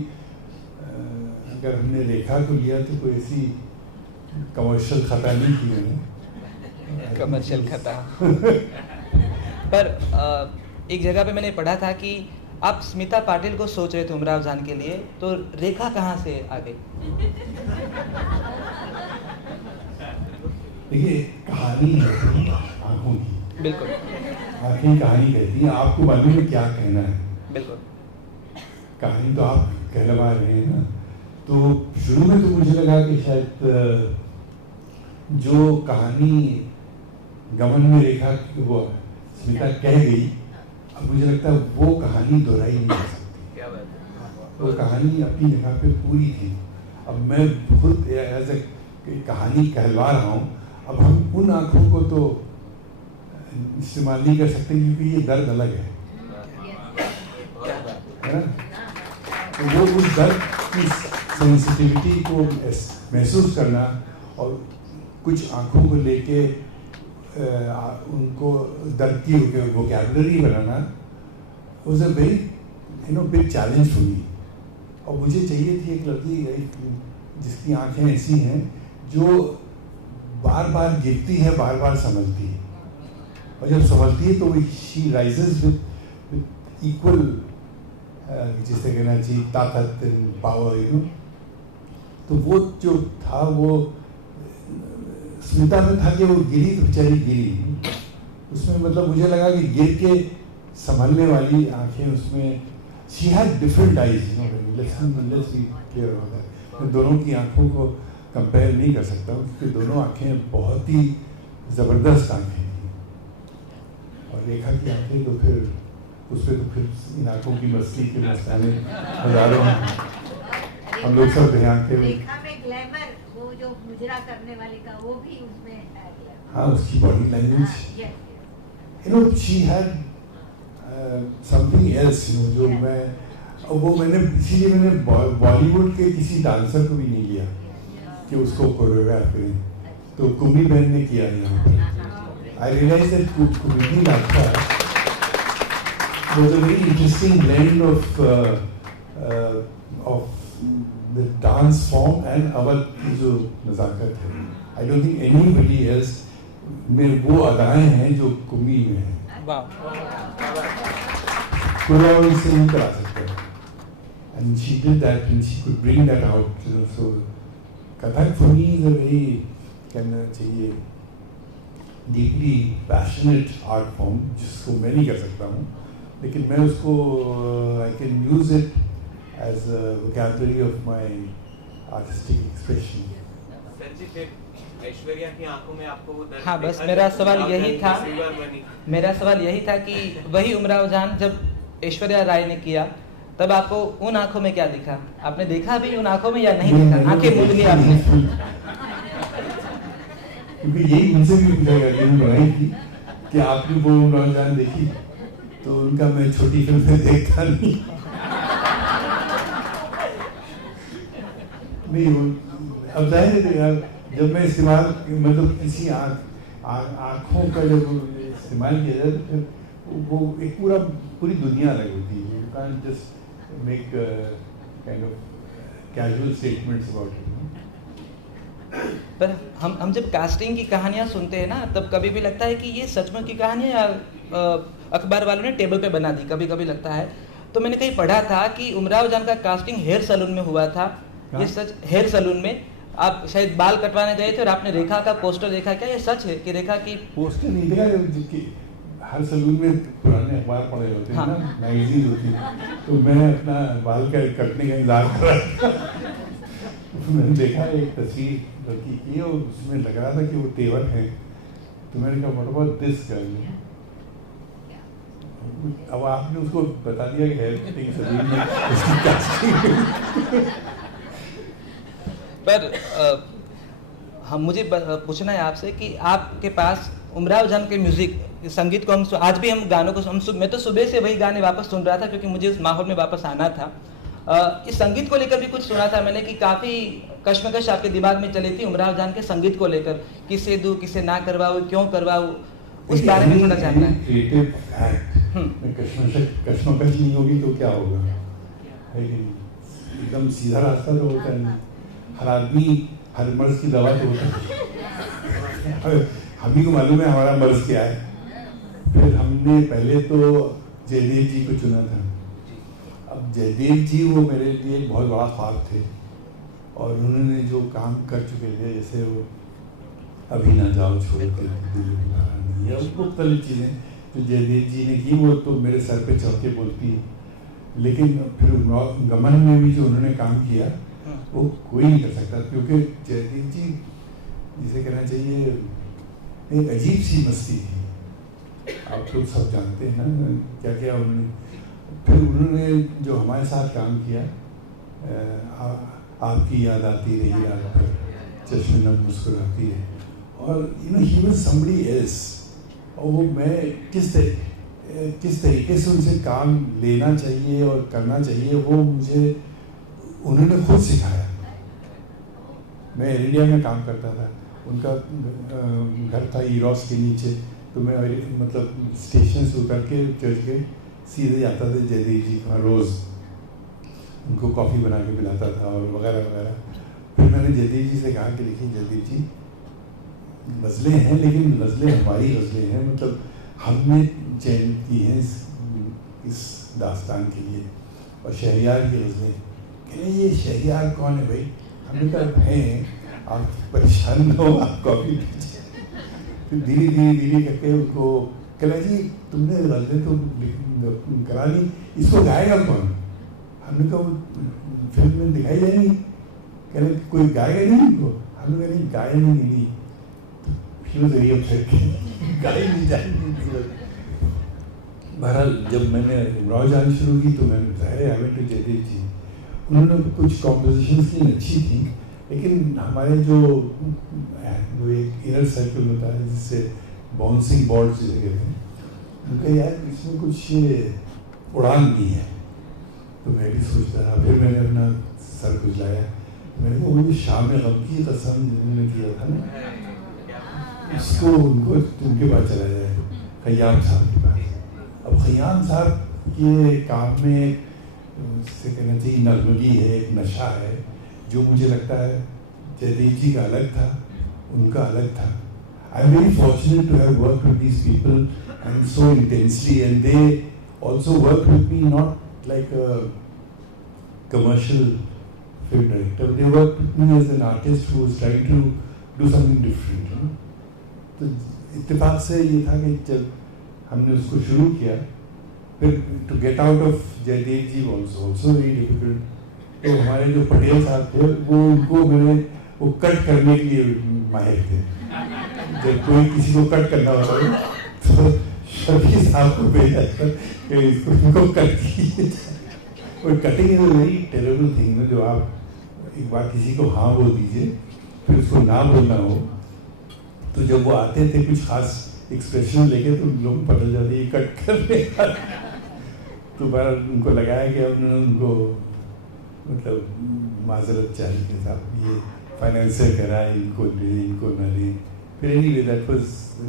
अगर हमने रेखा को लिया तो कोई ऐसी कमर्शियल खता नहीं की मैंने, कमर्शियल खता। पर एक जगह पे मैंने पढ़ा था कि आप स्मिता पाटिल को सोच रहे थे उमराव जान के लिए, तो रेखा कहाँ से आ गई? देखिए कहानी है आंखों की, बिल्कुल आंखें कहानी कहती हैं, आपको मालूम है क्या कहना है, बिल्कुल कहानी तो आप कहलवा रहे हैं ना। तो शुरू में तो मुझे लगा कि शायद जो कहानी गमन में रेखा वो स्मिता कह गई, अब मुझे लगता है वो कहानी दोहराई नहीं जा सकती। वो कहानी अपनी जगह पे पूरी थी। अब मैं खुद एज ए कहानी कहलवा रहा हूँ, अब हम उन आँखों को तो इस्तेमाल नहीं कर सकते क्योंकि ये दर्द अलग है ना। तो वो उस दर्द की सेंसिटिविटी को महसूस करना और कुछ आँखों को लेके उनको दर्द की vocabulary banana was a very big challenge for me. और मुझे चाहिए थी एक लड़की जिसकी आंखें ऐसी हैं जो बार बार गिरती है, बार बार संभलती है, और जब संभलती है तो शी राइजेस विद इक्वल, जिसे कहना चाहिए ताकत एंड पावर, तो वो जो था वो स्मिता में था कि वो गिरी तो बेचारी गिरी, उसमें मतलब मुझे लगा कि गिर के संभलने वाली आंखें उसमें she had different eyes, let's be clear about that. मैं दोनों की आंखों को कंपेयर नहीं कर सकता क्योंकि दोनों आंखें बहुत ही ज़बरदस्त आंखें थी, और रेखा की आंखें तो फिर उस पर तो फिर इन आंखों की मस्ती के मस्ताने हजारों हम लोग सब ध्यान थे। रेखा में ग्लैमर, वो जो मुजरा करने वाले का वो भी उसमें है ग्लैमर। हाँ, उसकी body language, she had something else, जो मैंने इसीलिए मैंने बॉलीवुड के किसी डांसर को भी नहीं लिया कि उसको कोरियोग्राफ करें, तो कुम्भी बहन ने किया यहाँ पर। आई रियलाइज दैट कुम्भी नाचा was a very interesting blend of the dance form and our जो नज़ाकत है. I don't think anybody else में वो अदाएं हैं जो कुमी में है, वाह। कोई और इससे नहीं करा सकता। And she did that and she could bring that out, you know. So Kathak for me is a very, कहना चाहिए, deeply passionate art form जिसको मैं नहीं कर सकता हूँ, लेकिन मैं उसको I can use it as a vocabulary of my artistic expression. Sir ji, फिर ऐश्वर्या की आंखों में आपको वो दर्द हाँ, बस दिखा मेरा जब सवाल आप यही जब था। सिल्वर बनी? मेरा सवाल यही था कि वही उमराव जान जब ऐश्वर्या राय ने किया तब आपको उन आंखों में क्या दिखा? आपने देखा भी उन आंखों में या नहीं देखा? आंखें मूंद ली आपने? क्योंकि यही मुझसे भी पूछा गया कि बनाई थी कि आपने वो उमराव जान देखी, तो उनका मैं छोटी फिल्म में देखता नहीं। नहीं, वो अब जाहिर है यार, जब मैं इस्तेमाल मतलब किसी आँखों का जब इस्तेमाल किया जाए तो फिर वो एक पूरी दुनिया अलग होती है। You can't just make kind of casual statements about it. पर हम जब कास्टिंग की कहानियां सुनते हैं ना, तब कभी भी लगता है कि ये सचमुच की कहानी है या अखबार वालों ने टेबल पे बना दी, कभी कभी लगता है। तो मैंने कहीं पढ़ा था कि उमराव जान का कास्टिंग हेयर सैलून में हुआ था। ये सच? हेयर सैलून में आप शायद बाल कटवाने गए थे और आपने रेखा का पोस्टर देखा, क्या ये सच है कि रेखा की पोस्टर नहीं देखा? हर सैलून में पुराने अखबार पड़े होते हैं ना, मैगजीन होती है, तो मैं अपना बाल का कटने का इंतजार कर रहा था। मैंने देखा एक तस्वीर लड़की की और उसमें लग रहा था कि वो तेवर है, तो मैंने कहा व्हाट अबाउट दिस गर्ल। अब आपने उसको बता दिया कि हेयर कटिंग सैलून में उसकी कास्टिंग। पर हम मुझे पूछना है आपसे कि आपके पास उमराव जान के म्यूजिक संगीत को आज भी हम गानों को मैं तो सुबह से वही गाने वापस सुन रहा था क्योंकि मुझे उस माहौल में वापस आना था। इस संगीत को लेकर भी कुछ सुना था मैंने कि काफ़ी कश्मकश आपके दिमाग में चली थी उमराव जान के संगीत को लेकर, किसे दूं किसे ना करवाऊं, क्यों करवाऊं, उस बारे में थोड़ा जानना है। क्रिएटिव एक्ट कश्मकश नहीं होगी तो क्या होगा? एकदम सीधा रास्ता तो होता है। हर आदमी हर मर्ज की दवा तो होता है। हम ही को मालूम है हमारा मर्ज क्या है। फिर हमने पहले तो जयदेव जी को चुना था। अब जयदेव जी वो मेरे लिए एक बहुत बड़ा ख्वाब थे और उन्होंने जो काम कर चुके थे, जैसे वो अभी ना जाओ छोड़ के या मुख्तलिफ चीज़ें जो जयदेव जी ने की, वो तो मेरे सर पे चढ़ के बोलती है। लेकिन फिर गमन में भी जो उन्होंने काम किया वो कोई नहीं कर सकता, क्योंकि जयदेव जी जिसे कहना चाहिए एक अजीब सी मस्ती थी। आप लोग सब जानते हैं ना क्या क्या उन्होंने। फिर उन्होंने जो हमारे साथ काम किया, आपकी याद आती रही रात पर, चश्मे नम मुस्कुराती है, और ही वाज समबडी एल्स। और वो मैं किस तरीके से उनसे काम लेना चाहिए और करना चाहिए वो मुझे उन्होंने खुद सिखाया। मैं एयर इंडिया में काम करता था, उनका घर था ईरोस के नीचे, तो मैं मतलब स्टेशन से उतर के चढ़ के सीधे जाता था जयदेव जी का, रोज़ उनको कॉफ़ी बना के पिलाता था और वगैरह वगैरह। फिर मैंने जयदेव जी से कहा कि देखिए जयदेव जी, गज़लें हैं लेकिन गज़लें हमारी गज़लें हैं, मतलब हमने चयन की हैं इस दास्तान के लिए, और शहरियार की गज़लें। कह ये शहरियार कौन है भाई? हमने कहा हैं, आप परेशान न हो, आप कॉफ़ी पीजिए। फिर धीरे करके उनको कहला जी तुमने गज़लें तो करा ली, इसको गाएगा कौन? हमने कहा वो फिल्म में दिखाई जाएगी। कह रहे कोई गाएगा नहीं इनको? हमने कहा नहीं गाए नहीं। गाई नहीं जाएगी। बहरहाल जब मैंने उमराव जान शुरू की तो मैंने बताया आई वेंट टू जयदेव जी। उन्होंने कुछ कॉम्पोजिशंस की अच्छी थी, लेकिन हमारे जो एक इनर सर्कल होता है जिससे बाउंसिंग बॉल जिसे कहते हैं, उनका यार इसमें कुछ उड़ान नहीं है। तो मैं भी सोचता रहा। फिर मैंने अपना सर खुजलाया, मैंने कहा वो जो शाम गम की कसम जिन्होंने किया था ना, इसको उनको उनके पास चला जाए, खयाम साहब के पास। अब खयाम साहब के काम में से कहना चाहिए नगमगी है, एक नशा है जो मुझे लगता है जयदेव जी का अलग था, उनका अलग था। I'm very fortunate to have worked with these people and so intensely, and they also work with me not like a commercial film director. They work with me as an artist who is trying to do something different. You know? तो इत्तेफाक से ये था कि जब हमने उसको शुरू किया, फिर to get out of Jaydev ji also very difficult. तो हमारे जो पटेल साहब थे वो उनको मैंने वो कट करने के लिए माहिर थे. जब कोई किसी को कट करना होता है तो शफी साहब को भेजा कि इसको कट कीजिए. और cutting is a very terrible thing ना, जो आप एक बार किसी को हाँ बोल दीजिए फिर उसको ना बोलना हो, तो जब वो आते थे कुछ खास एक्सप्रेशन लेके तो लोग पता जाते ये कट करने का. तो बार उनको लगाया कि अब उनको मतलब माजरत चाहिए कि साहब ये फाइनेंसर करा है, इनको ले इनको ना ले. फिर anyway that was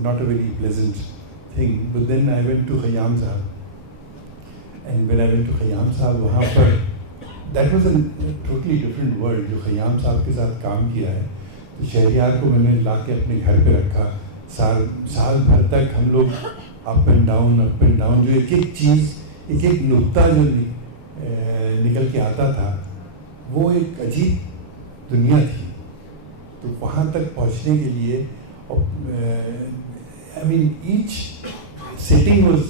not a very pleasant thing. But then I went to Khayyam साहब, and when I went to Khayyam साहब वहाँ पर that was a totally different world. जो खयाम साहब के साथ काम किया है, तो शहरियार को मैंने ला के अपने घर पे रखा. साल भर तक हम लोग अप एंड डाउन जो एक एक चीज़ एक एक नुक्ता जो निकल के आता था, वो एक अजीब दुनिया थी. तो वहाँ तक पहुँचने के लिए I mean each sitting was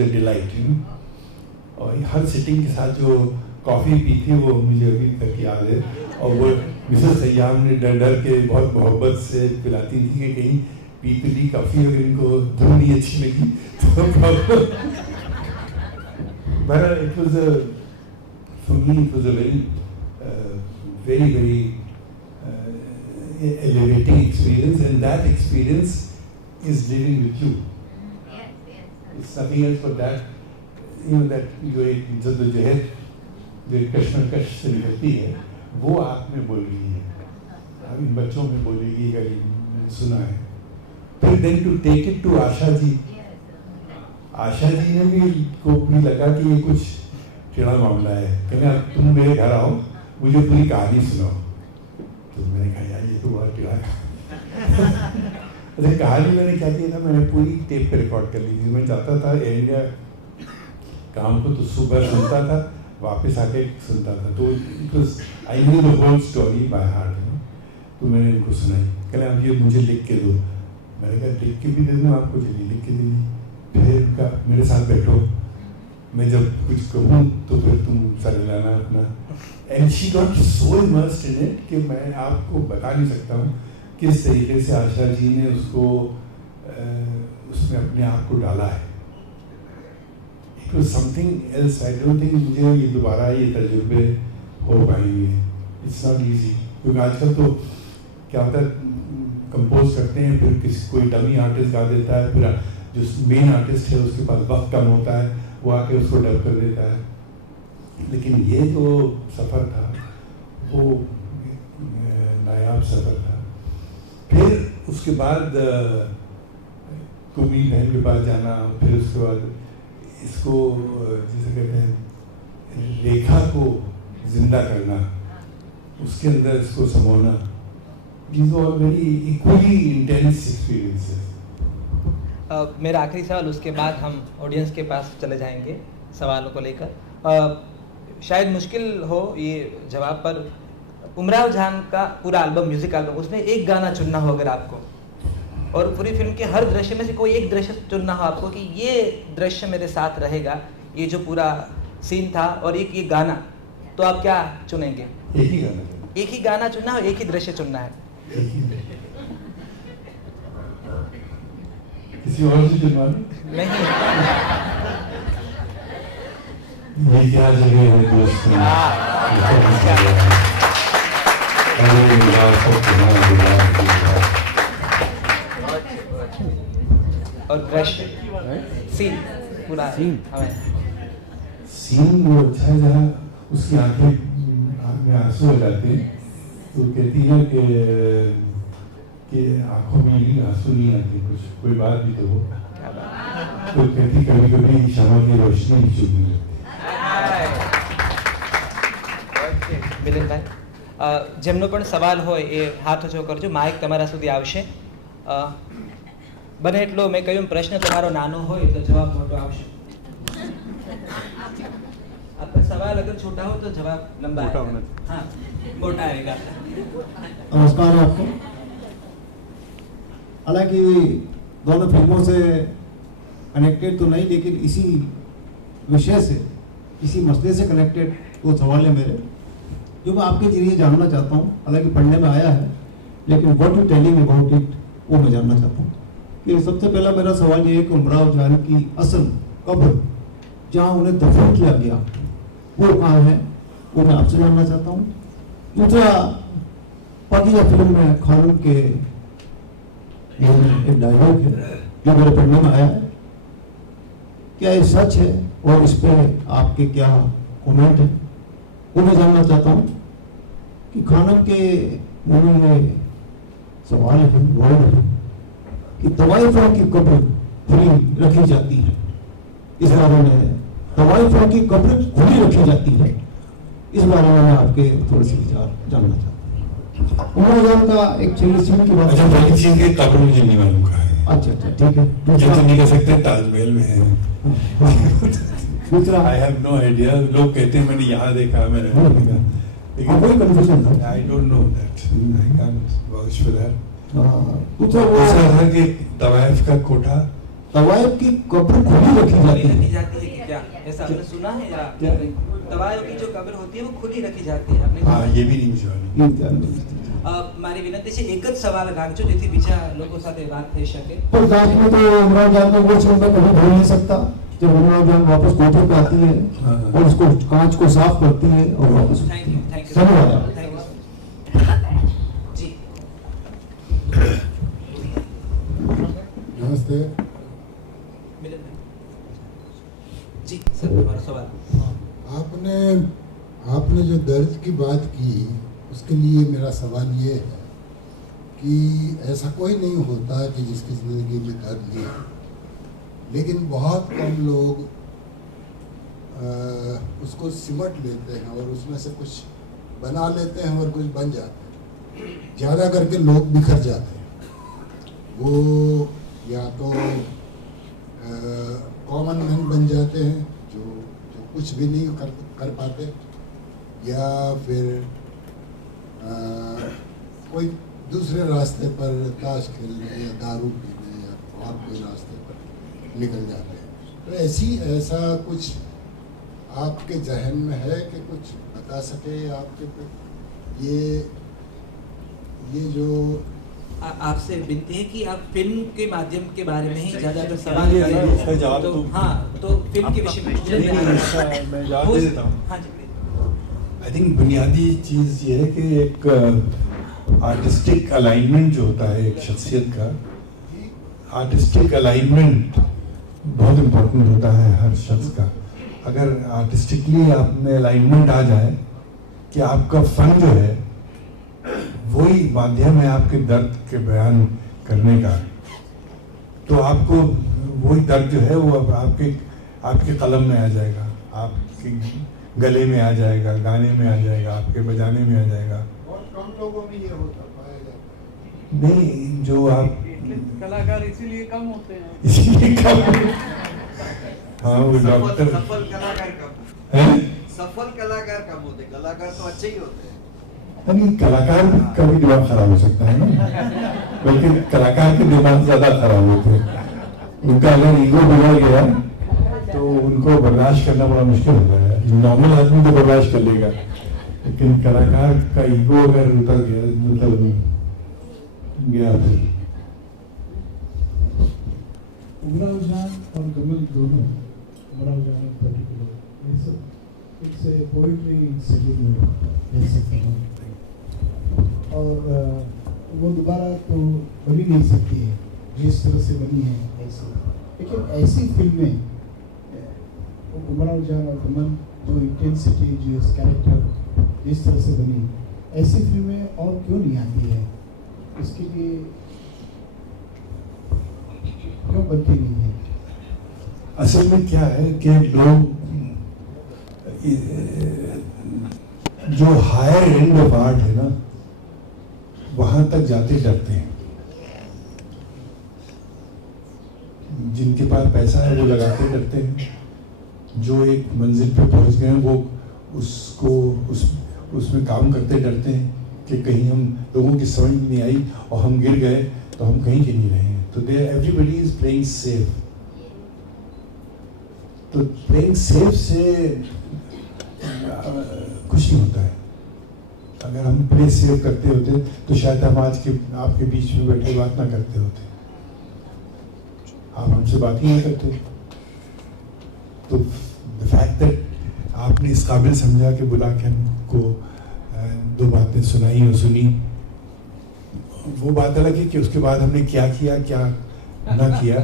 a delight, you know. और हर सिटिंग के साथ जो कॉफ़ी पी थी वो मुझे अभी तक याद है. और वो मिसेस सयाम ने डर के बहुत मोहब्बत से पिलाती थी कि कहीं पी कॉफ़ी अगर इनको धुन नहीं अच्छी लगी तो But it was for me it was a very elevating experience, and that experience is living with you. Yes. It's nothing else but that, you know, that जो एक जद्दोजहद जो कश्मकश से निकलती है वो आप में बोल रही है, अब इन बच्चों में बोलेगी, मैंने सुना है. फिर then to take it to Asha ji, Asha ji ने भी लगा कि ये कुछ टेढ़ा मामला है. कहने अब तुम मेरे घर आओ, मुझे पूरी कहानी सुनाओ. तो मैंने कहा यार ये तो बहुत टेढ़ा है. अच्छा, कहानी मैंने क्या किया था, मैंने पूरी टेप पे रिकॉर्ड कर ली थी. मैं जाता था एयर इंडिया काम को, तो सुबह सुनता था, वापस आके सुनता था. तो it was I knew the whole story by heart. तो मैंने इनको सुनाई. कहने अब ये मुझे लिख के दो. मैंने कहा लिख के भी दे दूँ आपको, चलिए लिख के दे दी. फिर उनका मेरे साथ बैठो, मैं जब कुछ कहूँ तो फिर तुम सर लाना अपना. And she got so immersed in it कि मैं आपको बता नहीं सकता हूँ किस तरीके से आशा जी ने उसको उसमें अपने आप को डाला है. It was something else. I don't think मुझे ये दोबारा ये तजुर्बे हो पाएंगे. इट्स नॉट ईजी, क्योंकि आजकल तो क्या होता है, कंपोज करते हैं, फिर किसी कोई डमी आर्टिस्ट गा देता है, फिर जो मेन आर्टिस्ट है उसके पास वक्त कम होता है, वो आके उसको डब कर देता है. लेकिन ये जो सफ़र था वो नायाब सफ़र था. फिर उसके बाद कुमी बहन के पास जाना, फिर उसके बाद इसको जिसे कहते हैं रेखा को जिंदा करना, उसके अंदर इसको समोना. These are very equally intense experiences. मेरा आखिरी सवाल, उसके बाद हम ऑडियंस के पास चले जाएंगे सवालों को लेकर. शायद मुश्किल हो ये जवाब, पर उमराव जान का पूरा एल्बम, म्यूजिक एल्बम, उसमें एक गाना चुनना हो अगर आपको, और पूरी फिल्म के हर दृश्य में से कोई एक दृश्य चुनना हो आपको कि ये दृश्य मेरे साथ रहेगा, ये जो पूरा सीन था, और एक ये गाना, तो आप क्या चुनेंगे? एक ही गाना. एक ही गाना चुनना है, एक ही दृश्य चुनना है. किसी और से चुनवानी नहीं. ये क्या जगह है दोस्त. और दृश्य सीन पूरा हमें सीन वो अच्छा है जहाँ उसकी आंखें में आंसू हो जाते हैं. तो कहती है कि आंखों में ही आंसू नहीं आते, कुछ कोई बात भी तो हो. तो कहती कभी कभी क्षमा की रोशनी भी चुभने लगती. મિલનભાઈ, જેમનો પણ સવાલ હોય એ હાથ ઊંચો કરજો, માઇક તમારા સુધી આવશે. બને એટલો મેં કહ્યું પ્રશ્ન તમારો નાનો હોય તો જવાબ મોટો આવશે. आपका सवाल अगर छोटा हो तो जवाब लंबा मोटा आएगा. होना हाँ, मोटा आएगा. नमस्कार आपको. हालांकि दोनों फिल्मों से कनेक्टेड तो नहीं, लेकिन इसी विषय से, इसी मसले से कनेक्टेड वो सवाल है मेरे, जो मैं आपके जरिए जानना चाहता हूँ. हालांकि पढ़ने में आया है, लेकिन what you telling about it वो मैं जानना चाहता हूँ. कि सबसे पहला मेरा सवाल ये है कि उमराव जान की असल कब्र जहाँ उन्हें दफन किया गया वो कहाँ है, वो मैं आपसे जानना चाहता हूँ. दूसरा, पाकिजा फिल्म में खानम के एक डायलॉग है जो मेरे पढ़ने में आया है, क्या ये सच है और इस पे आपके क्या कमेंट है, वो मैं जानना चाहता हूँ. कि खानम के मुंह में ये सवाल है, वर्ड है कि तवाइफों की कब्र खुली रखी जाती है. इस बारे में तवाइफों की कब्र खुली रखी जाती है, इस बारे में मैं आपके थोड़े से विचार जानना चाहता हूँ. उमर जान का एक चिल्ली सिंह की बात. अच्छा, भगत सिंह की कब्र मुझे नहीं मालूम कहाँ है. अच्छा अच्छा ठीक है. ये तो नहीं कह सकते ताजमहल में है. दूसरा, आई हैव नो आइडिया. लोग कहते हैं मैंने यहाँ देखा, मैंने वहाँ देखा, हाँ, वही confusion था. I don't know that. I can't vouch for that. दूसरा दूसरा वो था कि तवाइफ का कोठा तवाइफ की कब्र खुली रखी खुली जाती रखी है. जाती है कि क्या? ऐसा आपने सुना है या क्या? तवायफ की जो कब्र होती है वो खुली रखी जाती है. आपने हाँ, ये भी नहीं मुझे मालूम. ये ध्यान रखिए. મારી વિનંતી છે એક જ સવાલ રાખજો જેથી બીજા લોકો સાથે વાત થઈ શકે. पर लास्ट में तो इमरान जान को वो क्षण मैं कभी भूल नहीं सकता जब इमरान जान वापस कोठे पे आती है हाँ. और उसको कांच को साफ करती है और वापस. થેન્ક યુ થેન્ક યુ धन्यवाद. થેન્ક યુ જી. नमस्ते. મિલન जी सर તમારો સવાલ. आपने जो दर्द की बात की उसके लिए मेरा सवाल ये है कि ऐसा कोई नहीं होता कि जिसकी ज़िंदगी में दर्द नहीं है, लेकिन बहुत कम लोग उसको सिमट लेते हैं और उसमें से कुछ बना लेते हैं और कुछ बन जाते हैं. ज़्यादा करके लोग बिखर जाते हैं. वो या तो कॉमन मैन बन जाते हैं जो कुछ भी नहीं कर पाते, या फिर कोई दूसरे रास्ते पर ताश खेलने या दारू पीने या और कोई रास्ते पर निकल जाते हैं. तो ऐसा कुछ आपके जहन में है कि कुछ बता सके आपके ये जो आपसे विनती है कि आप फिल्म के माध्यम के बारे में ही ज्यादातर सवाल इसका करें. जवाब तो तो हाँ, तो फिल्म के विषय में मैं जवाब दे देता हूँ. हाँ जी. आई थिंक बुनियादी चीज़ ये है कि एक आर्टिस्टिक अलाइनमेंट जो होता है एक शख्सियत का, आर्टिस्टिक अलाइनमेंट बहुत इम्पोर्टेंट होता है हर शख्स का. अगर आर्टिस्टिकली आप में अलाइनमेंट आ जाए कि आपका फन जो है वही माध्यम है आपके दर्द के बयान करने का, तो आपको वही दर्द जो है वो अब आपके कलम में आ जाएगा, आपके गले में आ जाएगा, गाने में आ जाएगा, आपके बजाने में आ जाएगा. बहुत कम लोगों में ये होता पाया जाता है. नहीं, जो आप कलाकार इसीलिए कम होते हैं. इसीलिए कम. हाँ, वो डॉक्टर सफल कलाकार कम हैं. सफल कलाकार कम होते, कलाकार तो अच्छे ही होते हैं. नहीं, कलाकार का भी दिमाग खराब हो सकता है ना, बल्कि कलाकार के दिमाग ज्यादा खराब होते हैं. उनका अगर ईगो बिगड़ गया तो उनको बर्दाश्त करना बड़ा मुश्किल होता है. नॉर्मल आदमी तो बर्दाश्त कर लेगा, लेकिन कलाकार का ईगो अगर उतर गया मतलब गया तो उमराव जान और कमल दोनों, उमराव जान in particular, it's a poetry segment कह सकते हैं. और वो दोबारा तो बनी नहीं सकती है जिस तरह से बनी है ऐसी. लेकिन ऐसी फिल्में उमराव जान और कमल जो इंटेंसिटी, जो इस कैरेक्टर जिस तरह से बनी, ऐसी फिल्में और क्यों नहीं आती है? इसके लिए क्यों बनती नहीं है? असल में क्या है कि लोग जो हायर एंड ऑफ आर्ट है ना, वहां तक जाते डरते हैं. जिनके पास पैसा है वो लगाते डरते हैं, जो एक मंजिल पे पहुंच गए हैं वो उसमें काम करते डरते हैं कि कहीं हम लोगों की समझ में नहीं आई और हम गिर गए तो हम कहीं के नहीं रहे हैं। तो दे एवरीबडी इज प्लेइंग सेफ। तो प्लेइंग सेफ से कुछ नहीं होता है। अगर हम प्ले सेफ करते होते तो शायद हम आज के आपके बीच में बैठे बात ना करते होते, आप हमसे बात ही नहीं करते। तो द फैक्ट दैट आपने इस काबिल समझा कि बुला के हमको दो बातें सुनाई और सुनी, वो बात अलग है कि उसके बाद हमने क्या किया क्या ना किया,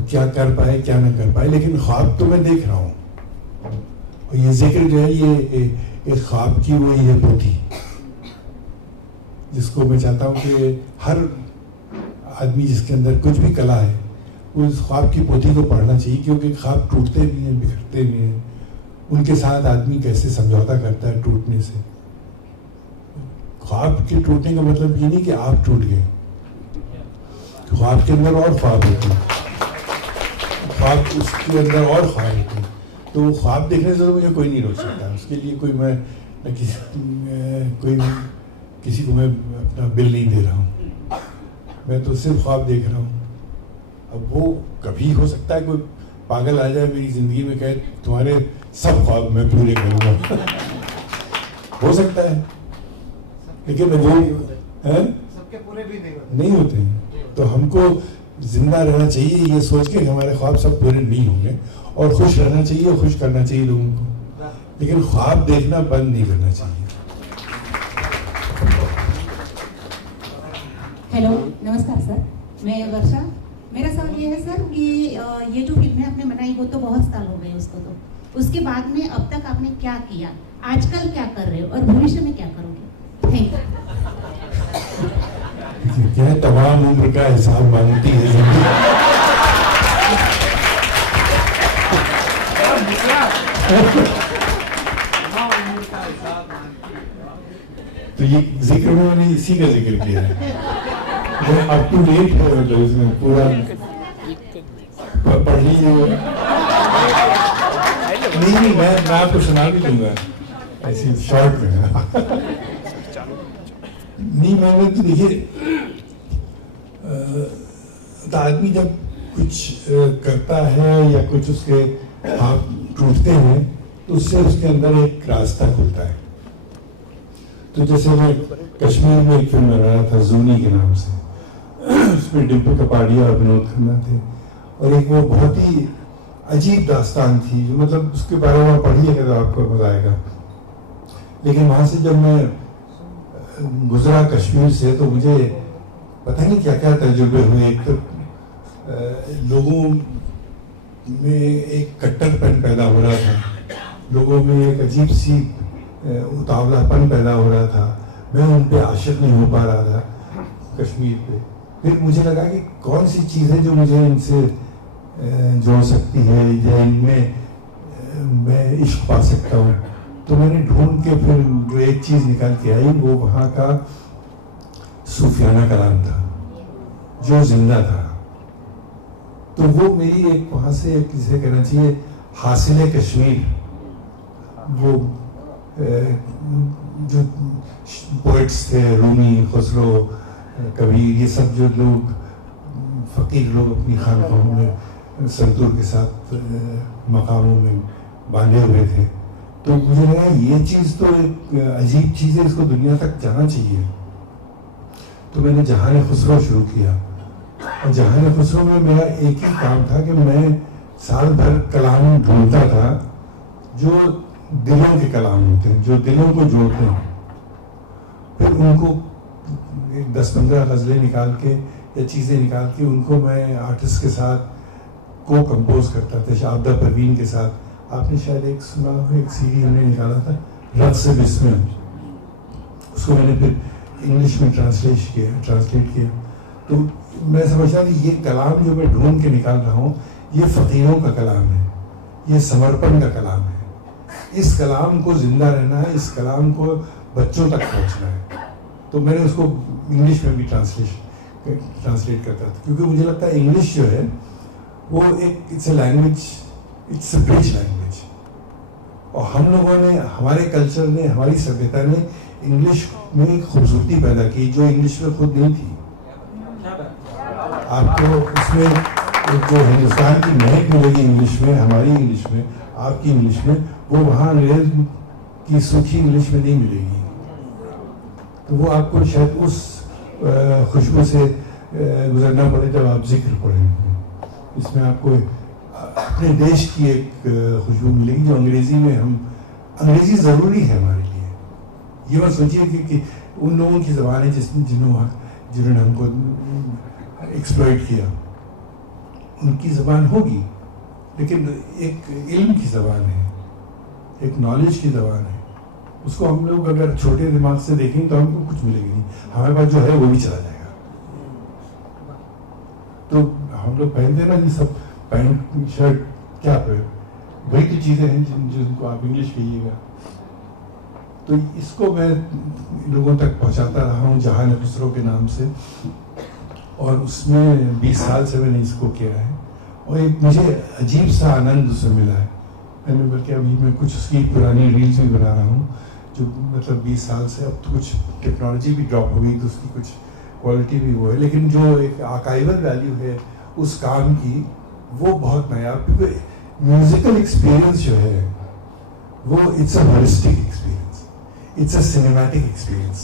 क्या कर पाए क्या ना कर पाए, लेकिन ख्वाब तो मैं देख रहा हूँ। और ये जिक्र जो है ये एक ख्वाब की वो ये पोथी, जिसको मैं चाहता हूँ कि हर आदमी जिसके अंदर कुछ भी कला है उस ख्वाब की पोथी को पढ़ना चाहिए, क्योंकि ख्वाब टूटते भी हैं, बिखरते भी हैं। उनके साथ आदमी कैसे समझौता करता है टूटने से। ख्वाब के टूटने का मतलब ये नहीं कि आप टूट गए, ख्वाब के अंदर और ख्वाब होते हैं, ख्वाब उसके अंदर और ख्वाब होते हैं। तो ख्वाब देखने से तो मुझे कोई नहीं रोक सकता। उसके लिए कोई मैं किसी को मैं अपना बिल नहीं दे रहा हूँ, मैं तो सिर्फ ख्वाब देख रहा हूँ। अब वो कभी हो सकता है कोई पागल आ जाए मेरी जिंदगी में, कहे तुम्हारे सब ख्वाब मैं पूरे करूँगा हो सकता है, लेकिन वो सबके पूरे भी नहीं होते हैं। तो हमको जिंदा रहना चाहिए ये सोच के हमारे ख्वाब सब पूरे नहीं होंगे, और खुश रहना चाहिए, खुश करना चाहिए लोगों को, लेकिन ख्वाब देखना बंद नहीं करना चाहिए। हेलो, नमस्कार सर, मैं वर्षा। मेरा सवाल ये है सर कि ये जो फिल्में आपने बनाई वो तो बहुत साल हो गए उसको, तो उसके बाद में अब तक आपने क्या किया, आजकल क्या कर रहे हो और भविष्य में क्या करोगे? Thank you. क्या तमाम उम्र का हिसाब मांगती है जिंदगी। तो ये जिक्र में मैंने इसी का जिक्र किया है, अप टू डेट है, मतलब इसमें पूरा पढ़ लीजिए। नहीं मैं आपको सुना भी दूंगा ऐसी शॉर्ट में। नहीं मैंने तो देखिए, आदमी जब कुछ करता है या कुछ उसके हाथ टूटते हैं तो उससे उसके अंदर एक रास्ता खुलता है। तो जैसे मैं कश्मीर में एक फिल्म बना रहा था जूनी के नाम से, उसमें डिम्पल कपाड़िया और विनोद खन्ना थे, और एक वो बहुत ही अजीब दास्तान थी, जो मतलब उसके बारे में पढ़िएगा तो आपको मजा आएगा। लेकिन वहाँ से जब मैं गुजरा कश्मीर से तो मुझे पता नहीं क्या क्या तजुर्बे हुए। एक तो लोगों में एक कट्टरपन पैदा हो रहा था, लोगों में एक अजीब सी उतावलापन पैदा हो रहा था, मैं उन पे आशिक नहीं हो पा रहा था कश्मीर पे। फिर मुझे लगा कि कौन सी चीज़ है जो मुझे इनसे जोड़ सकती है या इनमें मैं इश्क पा सकता हूँ। तो मैंने ढूंढ के फिर जो एक चीज़ निकाल के आई वो वहाँ का सूफियाना कलाम था जो जिंदा था। तो वो मेरी एक वहाँ से किसे कहना चाहिए हासिल कश्मीर, वो जो पोइट्स थे रूमी, खुसरो, कबीर, ये सब जो लोग फ़कीर लोग अपनी खानकाहों में संतूर के साथ मकामों में बांधे हुए थे। तो मुझे लगा ये चीज़ तो एक अजीब चीज़ है, इसको दुनिया तक जाना चाहिए। तो मैंने जहान खुसरो शुरू किया, और जहान खुसरो में मेरा एक ही काम था कि मैं साल भर कलाम ढूंढता था जो दिलों के कलाम होते हैं, जो दिलों को जोड़ते हैं। फिर उनको 10-15 गज़लें निकाल के या चीज़ें निकाल के उनको मैं आर्टिस्ट के साथ को कंपोज करता था। शाबदा परवीन के साथ आपने शायद एक सुना हो, एक सीडी हमने निकाला था रक़्स बिस्मिल, उसको मैंने फिर इंग्लिश में ट्रांसलेट किया। तो मैं समझता कि ये कलाम जो मैं ढूंढ के निकाल रहा हूँ ये फ़कीरों का कलाम है, ये समर्पण का कलाम है। इस कलाम को जिंदा रहना है, इस कलाम को बच्चों तक पहुँचना है। तो मैंने उसको इंग्लिश में भी ट्रांसलेट करता था, क्योंकि मुझे लगता है इंग्लिश जो है वो एक it's a language, it's a bridge language. और हम लोगों ने, हमारे कल्चर ने, हमारी सभ्यता ने इंग्लिश में खूबसूरती पैदा की जो इंग्लिश में खुद नहीं थी। आपको इसमें जो हिंदुस्तान की महक मिलेगी इंग्लिश में, हमारी इंग्लिश में, आपकी इंग्लिश में, वो वहाँ अंग्रेज की सूखी इंग्लिश में नहीं मिलेगी। तो वो आपको शायद उस खुशबू से गुजरना पड़े जब आप जिक्र पढ़ें। इसमें आपको अपने देश की एक खुशबू मिलेगी जो अंग्रेजी में हम, अंग्रेजी ज़रूरी है हमारे लिए। ये मत सोचिए कि उन लोगों की ज़बान है जिन्होंने हमको एक्सप्लॉइट किया, उनकी ज़बान होगी, लेकिन एक इल्म की ज़बान है, एक नॉलेज की ज़बान है। उसको हम लोग अगर छोटे दिमाग से देखेंगे तो हमको कुछ मिलेगी नहीं, हमारे पास जो है वो भी चला जाएगा। तो हम लोग पहनते ना ये सब पैंट शर्ट, क्या वही तो चीज़ें हैं जिनको आप इंग्लिश कहिएगा। तो इसको मैं लोगों तक पहुंचाता रहा हूँ जहान खुसरो के नाम से, और उसमें 20 साल से मैंने इसको किया है, और एक मुझे अजीब सा आनंद उसमें मिला है। मैंने बल्कि अभी मैं कुछ उसकी पुरानी रील्स भी बना रहा हूँ, जो मतलब 20 साल से, अब तो कुछ टेक्नोलॉजी भी ड्रॉप हो गई तो उसकी कुछ क्वालिटी भी वो है, लेकिन जो एक आर्काइवल वैल्यू है उस काम की, वो बहुत नया, क्योंकि म्यूजिकल एक्सपीरियंस जो है वो it's a holistic experience, it's a cinematic experience.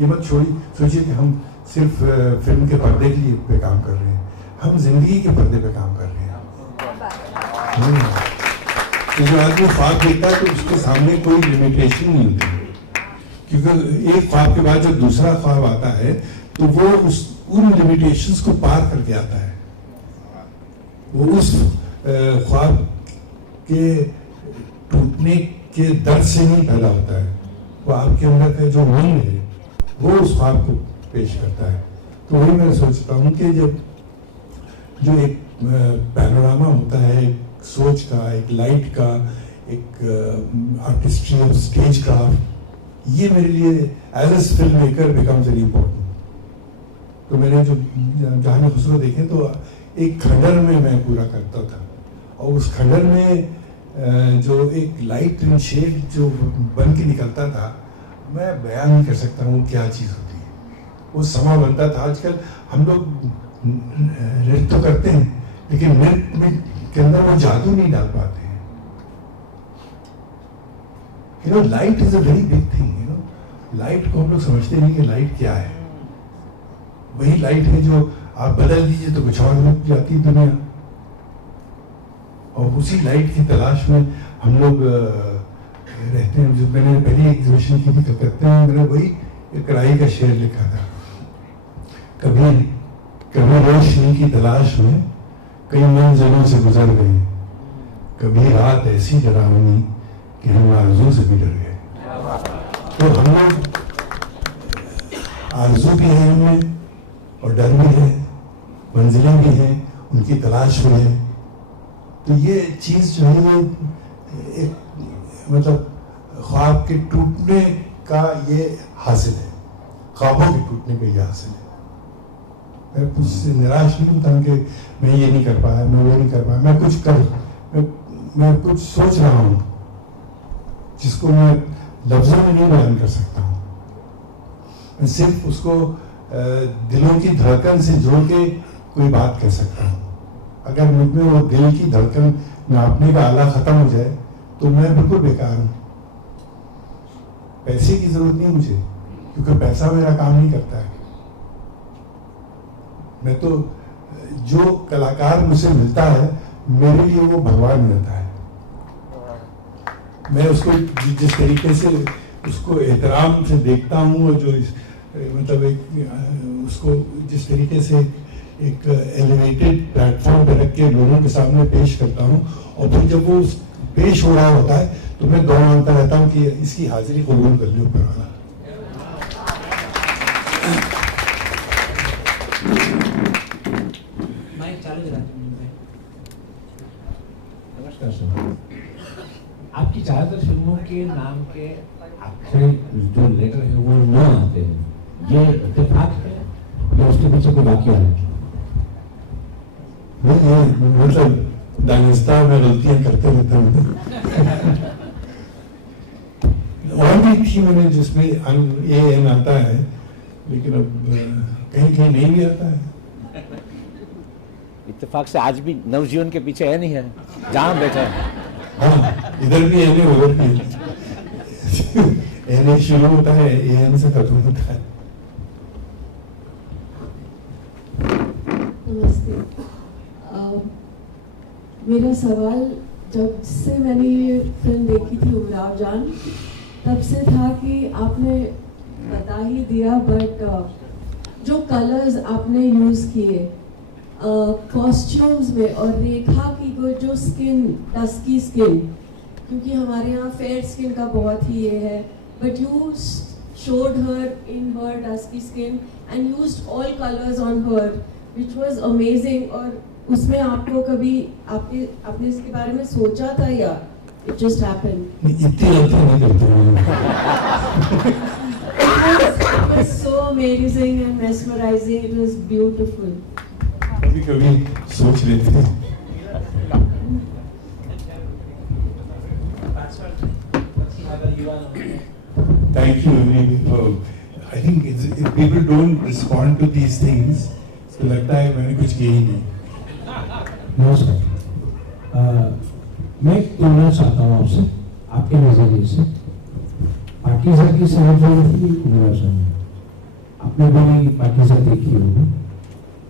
ये मत सोचिए कि हम सिर्फ फिल्म के पर्दे के लिए पे काम कर रहे हैं, हम जिंदगी के पर्दे पे काम कर रहे हैं। तो जो आदमी ख्वाब देखता है तो उसके सामने कोई लिमिटेशन नहीं होती, क्योंकि एक ख्वाब के बाद जब दूसरा ख्वाब आता है तो वो उन लिमिटेशंस को पार करके आता है। वो उस ख्वाब के टूटने के दर्द से नहीं पैदा होता है, वो आपके अंदर का जो मन है वो उस ख्वाब को पेश करता है। तो वही मैं सोचता हूँ कि जब जो एक पैनोरामा होता है एक सोच का, एक लाइट का, एक आर्टिस्ट्री ऑफ स्टेज क्राफ्ट, ये मेरे लिए as a film maker becomes very important. तो मैंने जो जहान खुसरो देखे तो एक खंडर में मैं पूरा करता था, और उस खंडर में जो एक लाइट एंड शेड जो बन के निकलता था, मैं बयान नहीं कर सकता हूँ क्या चीज़ होती है। वो समा बनता था। आजकल हम लोग नृत्य तो करते हैं, लेकिन नृत्य के अंदर वो जादू नहीं डाल पाते हैं। You know, light is a very big thing. You know, light को हम लोग समझते नहीं कि लाइट क्या है। वही लाइट है जो आप बदल दीजिए तो कुछ और लग जाती है दुनिया, और उसी लाइट की तलाश में हम लोग रहते हैं। जो मैंने पहली एग्जीबिशन की थी कलकत्ते में, मैंने वही कढ़ाई का शेर लिखा था, कभी कभी रोशनी की तलाश में कई मंजिलों से गुजर गए, कभी रात ऐसी डरावनी कि हम आरज़ू से भी डर गए। तो हम लोग आरज़ू भी है हमें, और डर भी है, मंजिलें भी हैं, उनकी तलाश भी है। तो ये चीज़ जो है वो एक मतलब ख्वाब के टूटने का ये हासिल है, ख्वाबों के टूटने का ये हासिल है। मैं उससे निराश नहीं होता कि मैं ये नहीं कर पाया, मैं वो नहीं कर पाया। मैं कुछ सोच रहा हूँ जिसको मैं लफ्ज़ों में नहीं बयान कर सकता हूँ। मैं सिर्फ उसको दिलों की धड़कन से जोड़ के कोई बात कह सकता हूँ। अगर मुझ में वो दिल की धड़कन नापने का आला ख़त्म हो जाए तो मैं बिल्कुल बेकार हूँ। पैसे की ज़रूरत नहीं मुझे, क्योंकि पैसा मेरा काम नहीं करता है। मैं तो जो कलाकार मुझसे मिलता है मेरे लिए वो भगवान रहता है। मैं उसको जिस तरीके से उसको एहतराम से देखता हूँ, और जो मतलब एक उसको जिस तरीके से एक एलिवेटेड प्लेटफॉर्म पे रख के लोगों के सामने पेश करता हूँ, और फिर जब वो पेश हो रहा होता है तो मैं दुआ मांगता रहता हूँ कि इसकी हाजिरी कबूल कर लो ऊपर वाला। नमस्कार सर, आपकी ज़्यादातर फिल्मों के नाम के अक्षर जो लेटर है वो न आते हैं, ये इत्तेफाक है या उसके पीछे कोई वाकया है? मतलब दानिस्ता में गलतियां करते रहता हूँ। और भी थी मैंने जिसमें एन आता है, लेकिन अब कहीं कहीं नहीं भी आता है। इत्तेफाक से आज भी नवजीवन के पीछे है नहीं है, जहाँ बैठा है। हाँ, इधर भी एन उधर भी एन शुरू होता है, एन से खत्म होता है। नमस्ते। मेरा सवाल, जब से मैंने ये फिल्म देखी थी उमराव जान, तब से था कि आपने बता ही दिया, बट जो कलर्स आपने यूज़ किए कॉस्ट्यूम्स में और रेखा की वो जो स्किन, डस्की स्किन, क्योंकि हमारे यहाँ फेयर स्किन का बहुत ही ये है, but you showed her in her dusky skin and used all colors on her, which was amazing. और उसमें आपको कभी आपने इसके बारे में सोचा था या it just happened? इतनी गलती नहीं करते हैं। It was so amazing and mesmerizing. It was beautiful. कभी कभी सोच लेते हैं। Thank you. I think if people don't respond to these things, तो लगता है मैंने कुछ किया ही नहीं। नमस्कार। मैं तुलना चाहता हूँ आपसे, आपके नज़रिए से। पाकीज़ा की सहजन थी उमराव जान, आपने भी पाकीज़ा देखी होगी,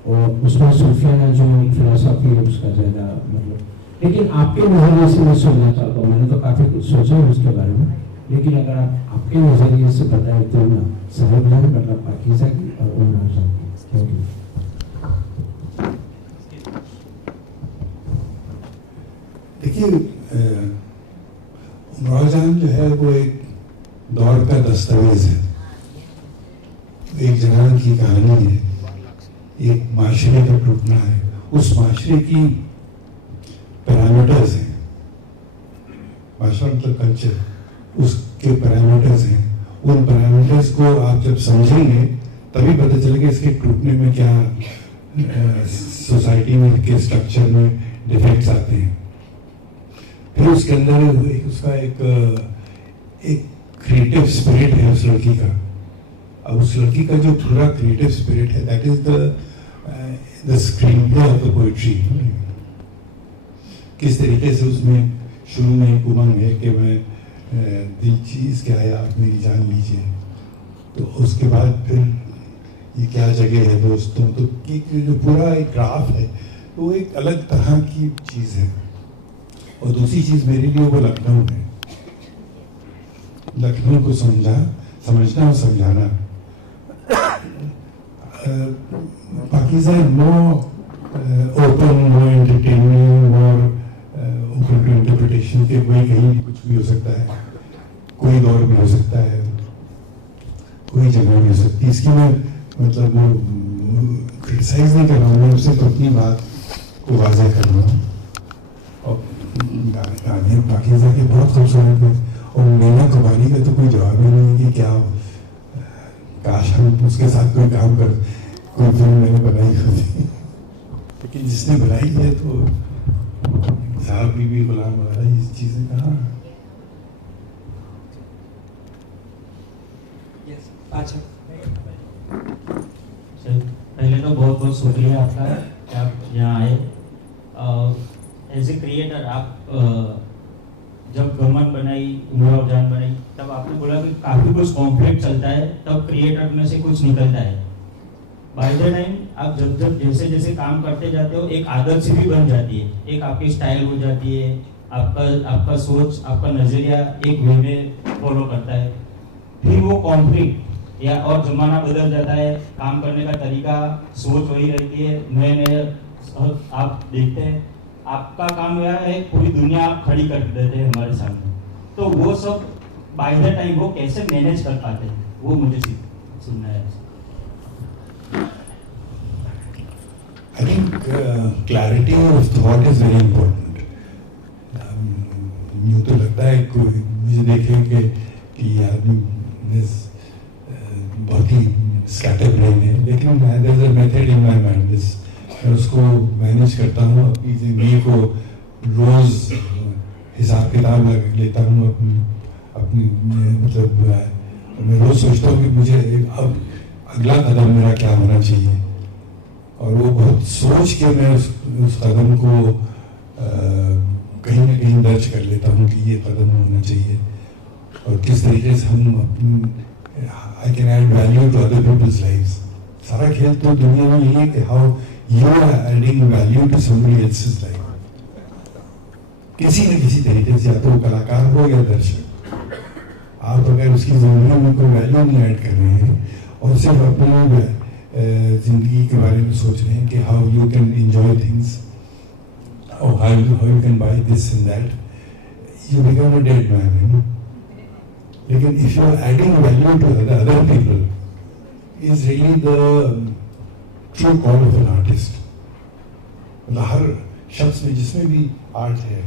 और उसमें सूफियाना जो फिलोसफी है उसका ज़्यादा मतलब, लेकिन आपके नज़रिए से मैं सुनना चाहता हूँ। मैंने तो काफ़ी कुछ सोचा है उसके बारे में, लेकिन अगर आप आपके नज़रिए से बताएं तो ना सहजन मतलब पाकीज़ा की और उमराव जान की। Thank you. देखिए, उमराव जान जो है वो एक दौर का दस्तावेज है, एक जनान की कहानी है, एक माशरे का टूटना है, उस माशरे की पैरामीटर्स हैं, माशरा मतलब कल्चर, उसके पैरामीटर्स हैं। उन पैरामीटर्स को आप जब समझेंगे तभी पता चलेगा इसके टूटने में क्या सोसाइटी में के स्ट्रक्चर में डिफेक्ट्स आते हैं। फिर उसके अंदर उसका एक क्रिएटिव स्पिरिट है उस लड़की का। अब उस लड़की का जो पूरा क्रिएटिव स्पिरिट है, that is the screen play of the poetry. किस तरीके से उसमें शुरू में एक उमंग है कि मैं दिल चीज क्या है आप मेरी जान लीजिए, तो उसके बाद फिर ये क्या जगह है दोस्तों, तो जो पूरा एक ग्राफ है तो वो एक अलग तरह की चीज है। और दूसरी चीज मेरे लिए वो लखनऊ है, लखनऊ को समझना और समझाना। Pakeezah no open, no entertainment, और ओपन टू इंटरप्रिटेशन के कोई कहीं भी कुछ भी हो सकता है, कोई दौर भी हो सकता है, कोई जगह भी हो सकती है। इसकी मैं मतलब वो क्रिटिसाइज नहीं कर रहा हूँ, मैं उससे तो अपनी बात को वाज़ेह कर रहा हूँ। और गाने पाकीज़ा के बहुत खूबसूरत है, और मीना कुमारी का तो कोई जवाब ही नहीं कि क्या, काश हम उसके साथ कोई काम कर, कोई फिल्म मैंने बनाई होती, लेकिन जिसने बनाई है तो साहब भी गुलाम वगैरह ये चीज़ें कहाँ। अच्छा, पहले तो बहुत बहुत शुक्रिया आपका कि आप यहाँ आए। एज ए क्रिएटर आप जब गमन बनाई, उमराव जान बनाई, तब आपने बोला कि काफ़ी कुछ कॉन्फ्लिक्ट चलता है, तब क्रिएटर में से कुछ निकलता है। बाय द टाइम आप जब जैसे जैसे काम करते जाते हो, एक आदत सी भी बन जाती है, एक आपकी स्टाइल हो जाती है, आपका सोच, आपका नज़रिया एक वे में फॉलो करता है। फिर वो कॉन्फ्लिक्ट या और जमाना बदल जाता है, काम करने का तरीका, सोच वही रहती है, नए नए आप देखते हैं। आपका काम यह है पूरी दुनिया आप खड़ी कर देते हैं हमारे सामने, तो वो सब बाय द टाइम वो कैसे मैनेज कर पाते हैं, वो मुझे सुनना है। I think clarity of thought is very important. यूँ तो लगता है कोई मुझे देखे कि आदमी बहुत ही स्कैटर ब्रेन है, लेकिन there is a method in my mind. मैं उसको मैनेज करता हूँ अपनी मतलब मैं रोज सोचता हूँ कि मुझे अब अगला कदम मेरा क्या होना चाहिए, और वो बहुत सोच के मैं उस कदम को कहीं ना कहीं दर्ज कर लेता हूँ कि ये कदम होना चाहिए, और किस तरीके से हम अपनी I can add value to other people's lives. सारा खेल तो दुनिया में यही है कि how you are adding value to somebody else's life, किसी न किसी तरीके से, या तो वो कलाकार हो या दर्शक। आप अगर उसकी जिंदगी में कोई वैल्यू नहीं ऐड कर रहे हैं और सिर्फ अपनी जिंदगी के बारे में सोच रहे हैं कि how you can enjoy things और how you can buy this and that, you become a dead man. लेकिन if you are adding value to other people is really the true call of an artist. मतलब हर शख्स में जिसमें भी art है,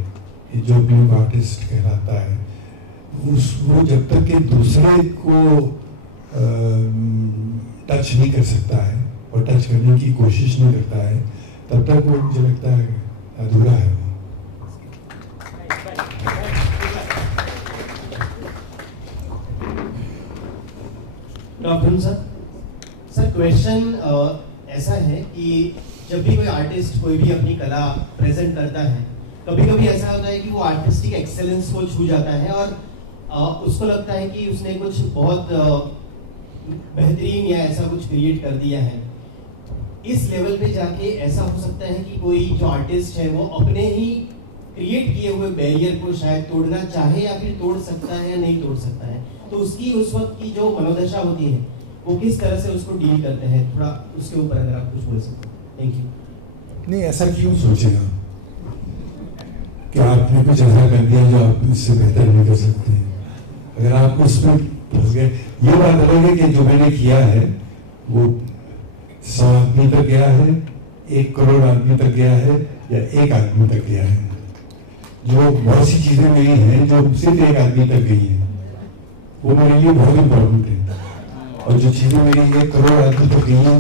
ये जो भी आर्टिस्ट कहलाता है, वो जब तक कि दूसरे को टच नहीं कर सकता है और टच करने की कोशिश नहीं करता है, तब तक वो मुझे लगता है अधूरा है। डॉक्टर सर क्वेश्चन ऐसा है कि जब भी कोई आर्टिस्ट कोई भी अपनी कला प्रेजेंट करता है, कभी कभी ऐसा होता है कि वो आर्टिस्टिक एक्सेलेंस को छू जाता है और उसको लगता है कि उसने कुछ बहुत बेहतरीन या ऐसा कुछ क्रिएट कर दिया है। इस लेवल पे जाके ऐसा हो सकता है कि कोई जो आर्टिस्ट है वो अपने ही क्रिएट किए हुए बैरियर को शायद तोड़ना चाहे या फिर तोड़ सकता है या नहीं तोड़ सकता है, तो उसकी उस वक्त की जो मनोदशा होती है वो किस तरह से उसको डील करते हैं, थोड़ा उसके ऊपर अगर आप कुछ बोल सकते हैं। Thank you. नहीं, ऐसा क्यों सोचेगा कि आपने कुछ ऐसा कर दिया जो आप इससे बेहतर नहीं कर सकते हैं। अगर आप उसमें फंस गए, ये बात अलग है कि जो मैंने किया है वो 100 आदमी तक गया है, 1 करोड़ आदमी तक गया है या 1 आदमी तक गया है। जो बहुत सी चीजें मेरी हैं जो सिर्फ 1 आदमी तक गई है, वो मेरे लिए बहुत इम्पोर्टेंट है, और जो चीजें मेरी 1 करोड़ आदमी तक गई हैं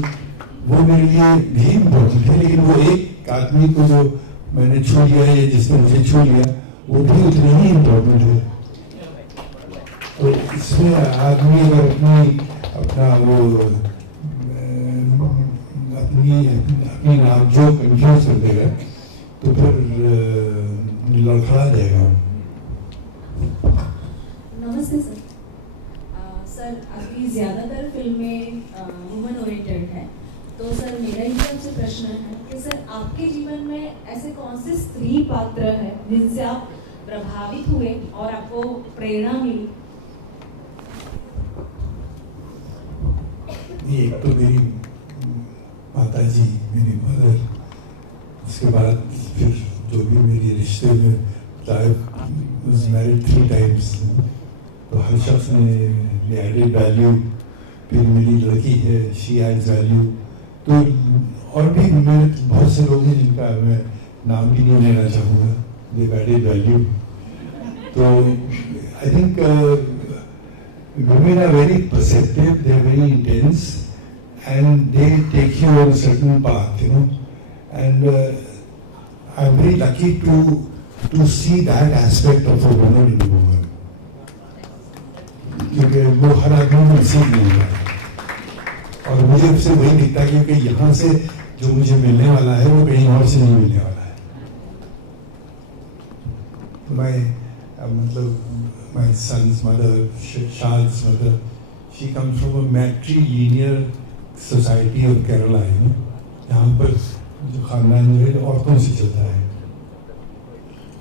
वो मेरे लिए भी इम्पोर्टेंट है, लेकिन वो 1 आदमी को जो मैंने छू लिया है, जिसने मुझे छू लिया, वो भी उतना ही इम्पोर्टेंट है। तो इसमें आदमी अगर अपना वो अपनी नाम जो कंफ्यूज कर देगा तो फिर लड़खड़ा जाएगा। नमस्ते सर। सर आपकी ज़्यादातर फिल्में वुमन ओरिएंटेड है, तो सर मेरा ही आपसे प्रश्न है कि सर आपके जीवन में ऐसे कौन से स्त्री पात्र है जिनसे आप प्रभावित हुए और आपको प्रेरणा मिली? एक तो मेरी माता जी, मेरी मदर, उसके बाद फिर जो भी मेरी रिश्ते में, आई वाज मैरिड 3 times, तो हर शख्स ने एडेड वैल्यू। फिर मेरी लड़की है, शी एड्स वैल्यू। तो और भी मेरे बहुत से लोग हैं जिनका मैं नाम भी नहीं लेना चाहूँगा, दे एडेड वैल्यू। तो I think women are very perceptive, they are very intense, and they take you on a certain path, you know. And I'm very lucky to see that aspect of a woman in a woman, क्योंकि वो हर आदमी में नसीब नहीं होता, और मुझे उससे वही दिखता है क्योंकि यहाँ से जो मुझे मिलने वाला है वो कहीं और से नहीं मिलने वाला है। तो मैं मतलब my son's mother, Shad's mother, she comes from a matrilineal society of Kerala, you know, यहाँ पर जो खानदान जो है औरतों से चलता है,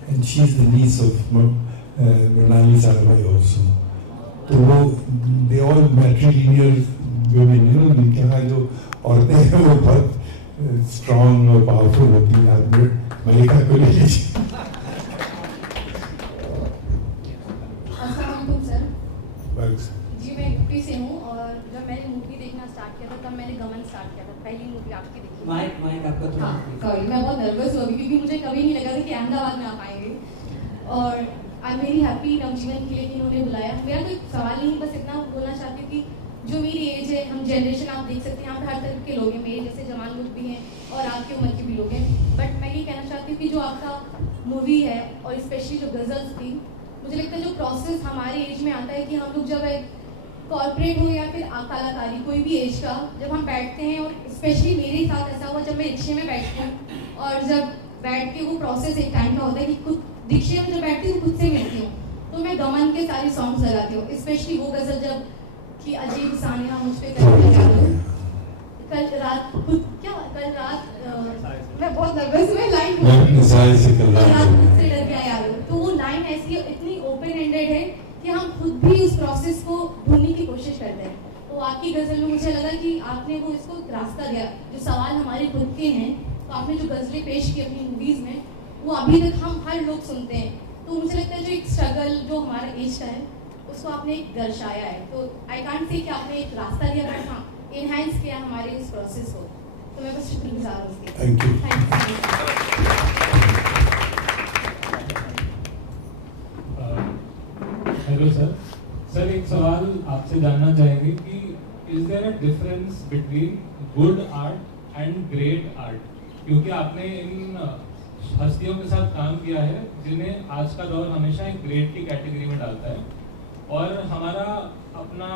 and she is the niece of Mrinali Sarabhai also. तो वो they all matrilineal women, you know, जिनके यहाँ जो औरतें हैं वो बहुत strong और powerful होती हैं। आप मलिका को ले लीजिए। जी मैं यूपी से हूँ, और जब मैंने मूवी देखना स्टार्ट किया था तब मैंने गमन स्टार्ट किया था, पहली मूवी आपकी देखी। माइक आपका थोड़ा, सॉरी मैं बहुत नर्वस हो गई क्योंकि मुझे कभी नहीं लगा था कि अहमदाबाद में आप आएंगे, और आई एम वेरी हैप्पी नवजीवन के लिए कि उन्होंने बुलाया। मेरा कोई सवाल नहीं, बस इतना बोलना चाहती हूँ कि जो मेरी एज है, हम जनरेशन आप देख सकते हैं यहाँ पे हर तरह के लोग हैं, मेरे जैसे जवान लोग भी हैं और आपकी उम्र के भी लोग हैं, बट मैं ये कहना चाहती हूँ कि जो आपका मूवी है और स्पेशली जो गज़ल्स थी मुझे लगता है जो प्रोसेस हमारे एज में आता है कि हम लोग जब एक कॉर्पोरेट हो या फिर कलाकारी कोई भी एज का, जब हम बैठते हैं, और स्पेशली मेरे साथ ऐसा हुआ जब मैं रिक्शे में बैठती हूँ और जब बैठ के वो प्रोसेस एक टाइम का होता है कि खुद रिक्शे में जब बैठती हूँ खुद से मिलती हूँ, तो मैं गमन के सारे सॉन्ग्स लगाती हूँ, स्पेशली वो गजल जब कि अजीब सानिया मुझ पे कल रात मैं बहुत नर्वस हूँ, लाइन से डर गया यार। तो वो लाइन ऐसी इतनी ओपन एंडेड है कि हम खुद भी उस प्रोसेस को ढूंढने की कोशिश करते हैं। तो आपकी गजल में मुझे लगा कि आपने वो इसको रास्ता दिया, जो सवाल हमारे खुद के हैं, तो आपने जो गजलें पेश की अपनी मूवीज में, वो अभी तक हम हर लोग सुनते हैं। तो मुझे लगता है जो एक स्ट्रगल जो हमारा एज का है उसको आपने एक दर्शाया है। तो आई कांट से कि आपने एक रास्ता दिया, बट हाँ इनहैंस किया हमारे उस प्रोसेस को। तो मैं बस शुक्रगुजार हूँ उसके। Thank you. Hello sir. Sir एक सवाल आपसे जानना चाहेंगे कि is there a difference between good art and great art? क्योंकि आपने इन हस्तियों के साथ काम किया है जिन्हें आज का दौर हमेशा एक ग्रेट की कैटेगरी में डालता है, और हमारा अपना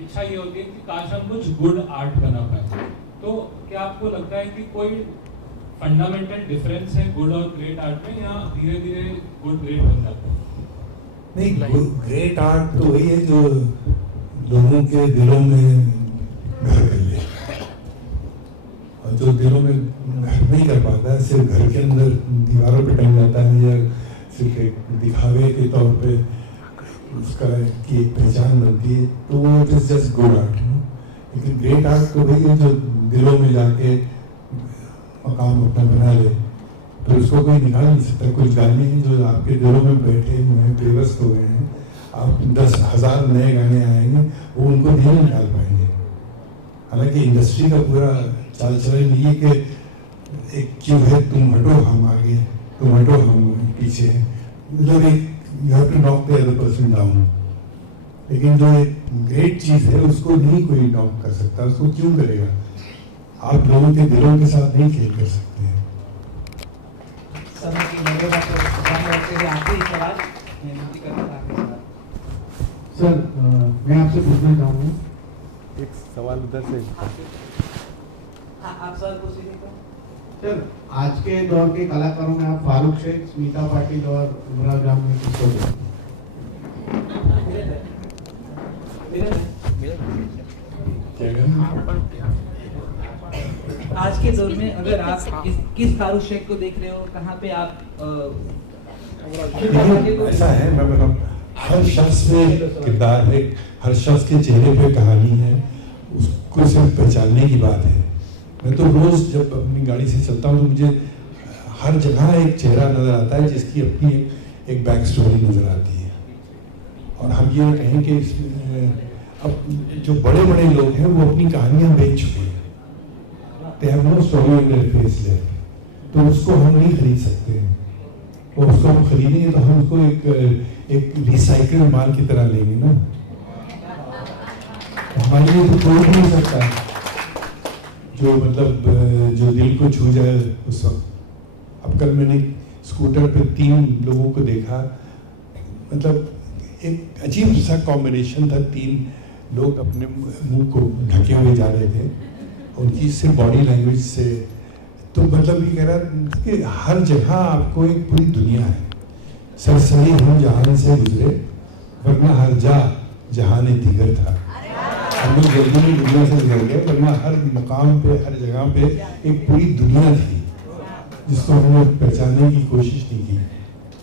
इच्छा ये होती है कि काश हम कुछ गुड आर्ट बना पाए। तो क्या आपको लगता है कि कोई फंडामेंटल डिफरेंस है गुड और ग्रेट आर्ट में, या धीरे धीरे गुड ग्रेट बन जाता है? नहीं, ग्रेट आर्ट तो वही है जो लोगों के दिलों में घर कर ले, और जो दिलों में घर नहीं कर पाता है, सिर्फ घर के अंदर दीवारों पे टंग जाता है, या सिर्फ एक दिखावे के तौर पे उसका की एक पहचान बनती है, तो वो it is just good art. लेकिन ग्रेट आर्ट तो वही है जो दिलों में जाके मकाम अपना बना ले, तो उसको कोई निकाल नहीं सकता। कुछ गाने हैं जो आपके दिलों में बैठे हुए हैं, बेबस हो गए हैं, आप 10,000 नए गाने आएंगे, वो उनको नहीं निकाल पाएंगे। हालांकि इंडस्ट्री का पूरा चाल चलन ये कि एक क्यों है, तुम हटो हम आगे, तुम हटो हम पीछे, मतलब एक you have to knock the other person down. लेकिन जो एक ग्रेट चीज है उसको नहीं कोई नॉक कर सकता, उसको क्यों करेगा? आप लोगों के दिलों के साथ नहीं खेल कर सकते हैं। समय की मर्यादा को ध्यान रखते हुए आखिरी सवाल मैं विनती करता हूं, आखिरी सवाल। सर मैं आपसे पूछना चाहूँगा एक सवाल उधर से। हाँ, आप सवाल पूछ लीजिए। सर आज के दौर के कलाकारों में आप फारूक शेख, स्मिता पाटिल और इमरान जान में किसको देखें? आज के दौर में अगर आप किस फारूक शेख को देख रहे हो, कहाँ पे आप ऐसा है, मैं बताऊँ, हर शख्स में किरदार है, हर शख्स के चेहरे पे कहानी है, उसको सिर्फ पहचानने की बात है। मैं तो रोज जब अपनी गाड़ी से चलता हूँ तो मुझे हर जगह एक चेहरा नजर आता है जिसकी अपनी एक बैक स्टोरी नजर आती है। और हम ये कहें कि अब जो बड़े बड़े लोग हैं वो अपनी कहानियां बेच चुके हैं, they have no story in their face left, तो उसको हम नहीं खरीद सकते हैं। और उसको हम खरीदेंगे तो हम उसको एक रिसाइकल माल की तरह लेंगे ना, हमारे लिए तो कोई नहीं हो सकता जो मतलब जो दिल को छू जाए उस वक्त। अब कल मैंने स्कूटर पे 3 लोगों को देखा, मतलब एक अजीब सा कॉम्बिनेशन था, 3 लोग अपने मुंह को ढके हुए जा रहे थे, उनकी सिर्फ बॉडी लैंग्वेज से, तो मतलब ये कह रहा कि हर जगह आपको एक पूरी दुनिया है। सरसरी हम जहान से गुजरे वरना हर जहान दीगर था। हम लोग जल्दी में दुनिया से गुजर गए, वरना हर मुकाम पे, हर जगह पे एक पूरी दुनिया थी जिसको हमने पहचानने की कोशिश नहीं की।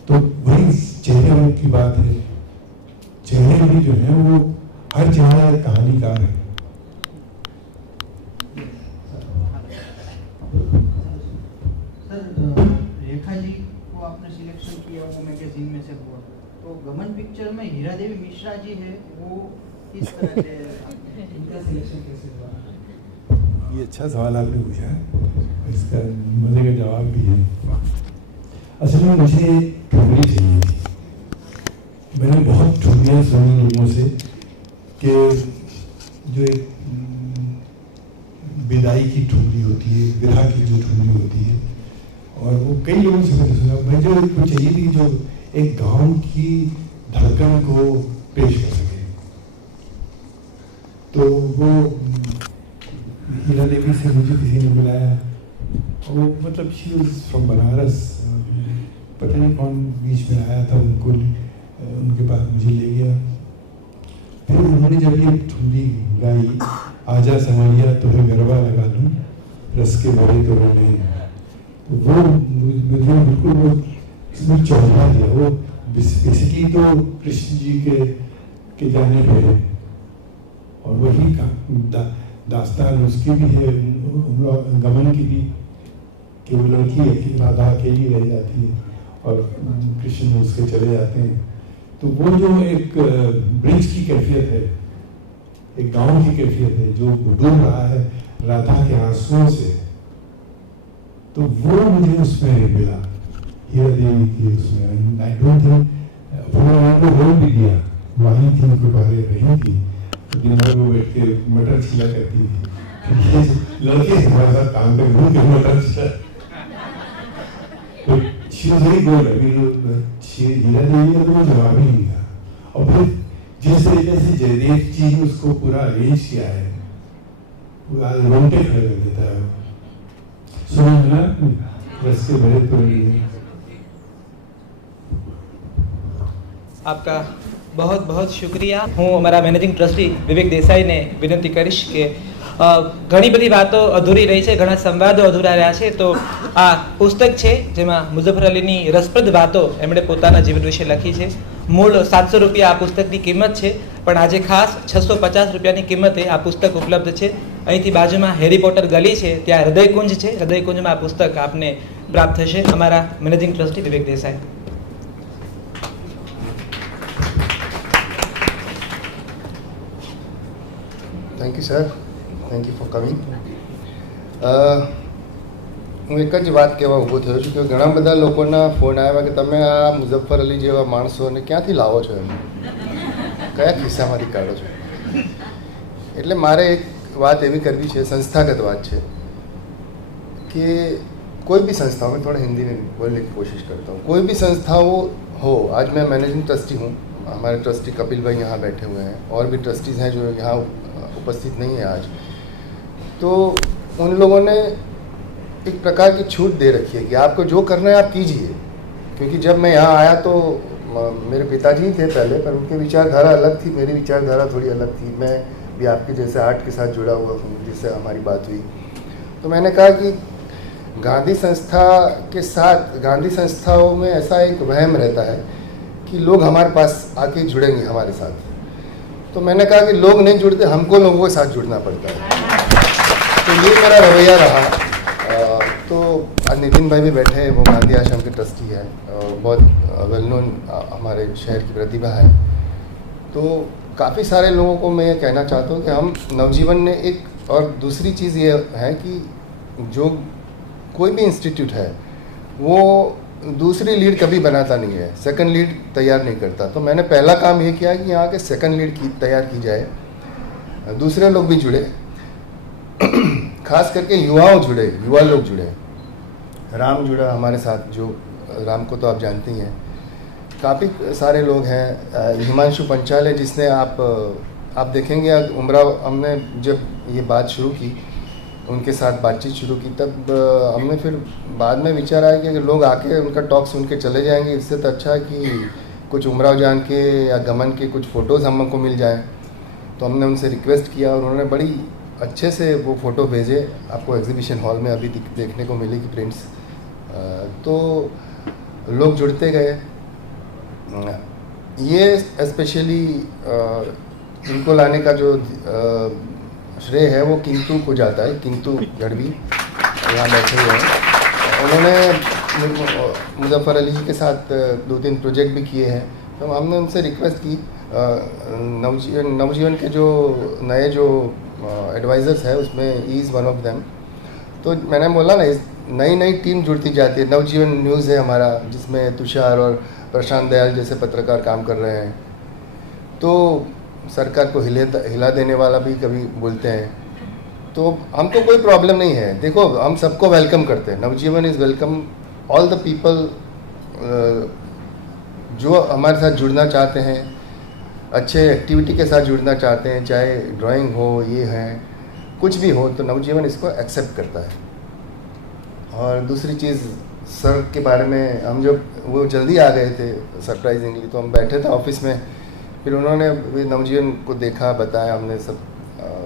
तो वही चेहरे की बात है, चेहरे भी जो है वो हर जगह एक कहानीकार है। रेखा जी को आपने सिलेक्शन किया, वो मैगजीन में से हुआ, तो गमन पिक्चर में हीरा देवी मिश्रा जी है, वो किस तरह से इनका सिलेक्शन कैसे हुआ? ये अच्छा सवाल आपने पूछा, इसका मजे का जवाब भी है। असल में मुझे ठुमरी चाहिए थी, मैंने बहुत ठुमरियाँ सुनी लोगों से कि जो एक विदाई की ठुमरी होती है, विरह की जो ठुमरी होती है, और वो कई लोगों से मैंने सुना। मुझे चाहिए थी जो एक गांव की धड़कन को पेश कर सके। तो वो हीरा देवी से मुझे किसी ने बुलाया, वो मतलब शी वाज फ्रॉम बनारस, पता नहीं कौन बीच में आया था, उनको उनके पास मुझे ले गया। फिर उन्होंने जब ये ठुमरी गाई, आजा समरिया तुम्हें गरबा लगा दूं, रस के भरे तो रोने, वो मुझे बिल्कुल वो इसमें चौंका दिया। वो बेसिकली तो कृष्ण जी के जाने पे है, और वही दास्तान उसकी भी है, गमन की भी, कि वो लड़की है कि राधा अकेली रह जाती है और कृष्ण उसके चले जाते हैं। तो वो जो एक ब्रिज की कैफियत है, एक गांव की कैफियत है जो डूब रहा है राधा के आंसुओं से, तो वो मुझे उसमें मिला, हीरा देवी की उसमें। आई डोंट थिंक वो रोल भी दिया, वहीं थी उनके बारे रही थी, तो दिन भर वो बैठ के मटर छिला करती थी, लड़के हमारे साथ काम कर घूम के मटर छिला। तो शी वाज वेरी गुड, हीरा देवी का तो वो जवाब ही नहीं था। और फिर जिस तरीके से जयदेव जी ने उसको पूरा अरेंज किया है, वो रोंगटे खड़े कर देता है। सुना ना रस के भरे तो आपका बहुत बहुत શુક્રિયા। હું અમારા મેનેજિંગ ટ્રસ્ટી વિવેક દેસાઈને વિનંતી કરીશ કે ઘણી બધી વાતો અધૂરી રહી છે, ઘણા સંવાદો અધૂરા રહ્યા છે, તો આ પુસ્તક છે જેમાં મુઝફ્ફર અલીની રસપ્રદ વાતો એમણે પોતાના જીવન વિશે લખી છે। મૂળ 700 રૂપિયા આ પુસ્તકની કિંમત છે, પણ આજે ખાસ 650 રૂપિયાની કિંમતે આ પુસ્તક ઉપલબ્ધ છે। અહીંથી બાજુમાં હેરી પોટર ગલી છે, ત્યાં હૃદયકુંજ છે, હૃદયકુંજમાં આ પુસ્તક આપને પ્રાપ્ત થશે। અમારા managing trustee Vivek Desai. Thank you sir, thank you for coming. હું એક જ વાત કહેવા ઊભો થયો છું કે ઘણા બધા લોકોના ફોન આવ્યા કે તમે આ મુઝફ્ફર અલી જેવા માણસોને ક્યાંથી લાવો છો, એમ કયા ખિસ્સામાંથી કાઢો છો। એટલે મારે એક વાત એવી કરવી છે, संस्थागत बात है कि कोई भी संस्था, मैं थोड़ा हिंदी में बोलने की कोशिश करता हूँ, कोई भी संस्था हो। आज मैं मैनेजिंग ट्रस्टी हूँ, हमारे ट्रस्टी कपिल भाई यहाँ बैठे हुए हैं, और भी ट्रस्टीज़ हैं जो यहाँ उपस्थित नहीं है आज। तो उन लोगों ने एक प्रकार की छूट दे रखी है कि आपको जो करना है आप कीजिए, क्योंकि जब मैं यहाँ आया तो मेरे पिताजी थे पहले, पर उनके विचारधारा अलग थी, मेरी विचारधारा थोड़ी अलग थी। मैं भी आपके जैसे आर्ट के साथ जुड़ा हुआ हूँ, जिससे हमारी बात हुई। तो मैंने कहा कि गांधी संस्था के साथ, गांधी संस्थाओं में ऐसा एक वहम रहता है कि लोग हमारे पास आके जुड़ेंगे हमारे साथ। तो मैंने कहा कि लोग नहीं जुड़ते, हमको लोगों के साथ जुड़ना पड़ता है। तो ये मेरा रवैया रहा। तो आज नितिन भाई भी बैठे हैं, वो गांधी आश्रम के ट्रस्टी है और बहुत वेल नोन हमारे शहर की प्रतिभा है। तो काफ़ी सारे लोगों को मैं ये कहना चाहता हूँ कि हम नवजीवन ने एक, और दूसरी चीज़ ये है कि जो कोई भी इंस्टीट्यूट है वो दूसरी लीड कभी बनाता नहीं है, सेकंड लीड तैयार नहीं करता। तो मैंने पहला काम ये किया कि यहाँ के सेकंड लीड की तैयार की जाए, दूसरे लोग भी जुड़े, खास करके युवाओं जुड़े, युवा लोग जुड़े। राम जुड़ा हमारे साथ, जो राम को तो आप जानते ही हैं। काफ़ी सारे लोग हैं, हिमांशु पंचाल है जिसने आप देखेंगे उमराव, हमने जब ये बात शुरू की, उनके साथ बातचीत शुरू की, तब हमने फिर बाद में विचार आया कि अगर लोग आके उनका टॉक सुन के चले जाएंगे, इससे तो अच्छा है कि कुछ उमराव जान के या गमन के कुछ फ़ोटोज़ हमको मिल जाएं। तो हमने उनसे रिक्वेस्ट किया और उन्होंने बड़ी अच्छे से वो फ़ोटो भेजे, आपको एग्जीबिशन हॉल में अभी देखने को मिलेगी प्रिंट्स। तो लोग जुड़ते गए। ये स्पेशली इनको लाने का जो श्रेय है वो किंतु को जाता है, किंतु गढ़वी यहाँ बैठे हुए हैं। उन्होंने मुज़फ्फर अली जी के साथ 2-3 प्रोजेक्ट भी किए हैं। तो हमने उनसे रिक्वेस्ट की, नवजीवन के जो नए जो एडवाइज़र्स है उसमें he is one of them. तो मैंने बोला ना, नई नई टीम जुड़ती जाती है। नवजीवन न्यूज़ है हमारा, जिसमें तुषार और प्रशांत दयाल जैसे पत्रकार काम कर रहे हैं। तो सरकार को हिला देने वाला भी कभी बोलते हैं। तो हमको कोई प्रॉब्लम नहीं है। देखो, हम सबको वेलकम करते हैं। Navjeevan is welcome all the people जो हमारे साथ जुड़ना चाहते हैं, अच्छे एक्टिविटी के साथ जुड़ना चाहते हैं, चाहे ड्राइंग हो, ये है, कुछ भी हो, तो नवजीवन इसको एक्सेप्ट करता है। और दूसरी चीज़, सर के बारे में हम जब वो जल्दी आ गए थे सरप्राइजिंगली, तो हम बैठे थे ऑफिस में, फिर उन्होंने नवजीवन को देखा, बताया हमने सब।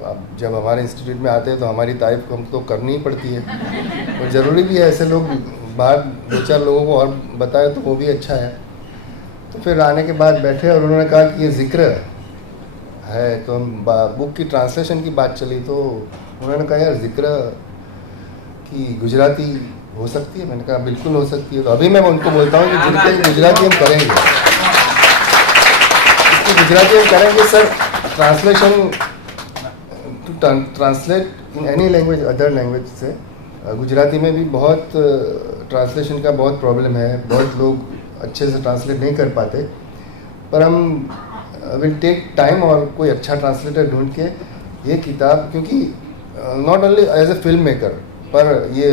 अब जब हमारे इंस्टीट्यूट में आते हैं तो हमारी तारीफ हमको तो करनी ही पड़ती है, और ज़रूरी भी है। ऐसे लोग बाहर 2-4 लोगों को और बताए तो वो भी अच्छा है। तो फिर आने के बाद बैठे और उन्होंने कहा कि ये जिक्र है, तो हम बुक की ट्रांसलेशन की बात चली, तो उन्होंने कहा यार जिक्र की गुजराती हो सकती है? मैंने कहा बिल्कुल हो सकती है। तो अभी मैं उनको बोलता हूँ कि जिनके गुजराती हम करेंगे, इसकी गुजराती हम करेंगे sir. Translation to translate in any language, other language से, गुजराती में भी बहुत ट्रांसलेशन का बहुत प्रॉब्लम है, बहुत लोग अच्छे से ट्रांसलेट नहीं कर पाते। पर हम विल टेक टाइम और कोई अच्छा ट्रांसलेटर ढूंढ के ये किताब, क्योंकि not only as a film maker, पर ये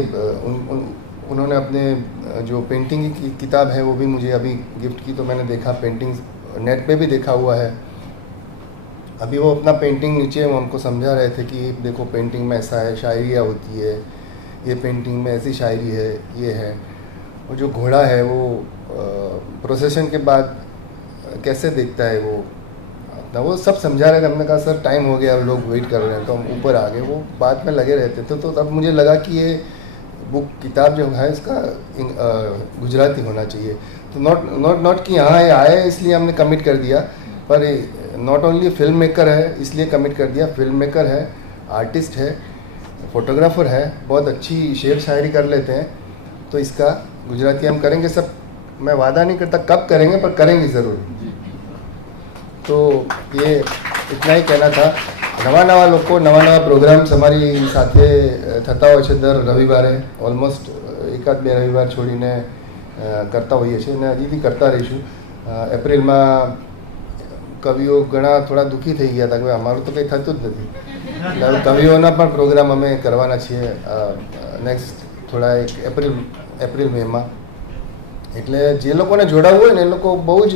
उन्होंने अपने जो पेंटिंग की किताब है वो भी मुझे अभी गिफ्ट की, तो मैंने देखा, पेंटिंग्स नेट पे भी देखा हुआ है। अभी वो अपना पेंटिंग नीचे हमको समझा रहे थे कि देखो पेंटिंग में ऐसा है, शायरियाँ होती है, ये पेंटिंग में ऐसी शायरी है, ये है। और जो घोड़ा है वो प्रोसेशन के बाद कैसे देखता है वो अपना, वो सब समझा रहे थे। हमने कहा सर टाइम हो गया, लोग वेट कर रहे हैं, तो हम ऊपर आ गए। वो बात में लगे रहते थे, तो तब मुझे लगा कि ये बुक किताब जो है इसका गुजराती होना चाहिए। तो नॉट कि हाँ ये आए इसलिए हमने कमिट कर दिया, पर नॉट ओनली फिल्म मेकर है इसलिए कमिट कर दिया, फिल्म मेकर है, आर्टिस्ट है, फोटोग्राफर है, बहुत अच्छी शेर शायरी कर लेते हैं। तो इसका गुजराती हम करेंगे सब। मैं वादा नहीं करता कब करेंगे, पर करेंगे ज़रूर। तो ये इतना ही कहना था। नवा लोग नवा प्रोग्राम्स हमारी સાથે થતા હોય છે દર રવિવારે, ઓલમોસ્ટ 1-2 રવિવાર છોડીને કરતા હોઈએ છીએ, અને હજી બી કરતા રહીશું। એપ્રિલમાં કવિઓ ઘણા થોડા દુઃખી થઈ ગયા હતા કે અમારું તો કંઈ થતું જ નથી, એટલે કવિઓના પણ પ્રોગ્રામ અમે કરવાના છીએ નેક્સ્ટ થોડા એપ્રિલ મેમાં। એટલે જે લોકોને જોડાવવું હોય ને એ લોકો બહુ જ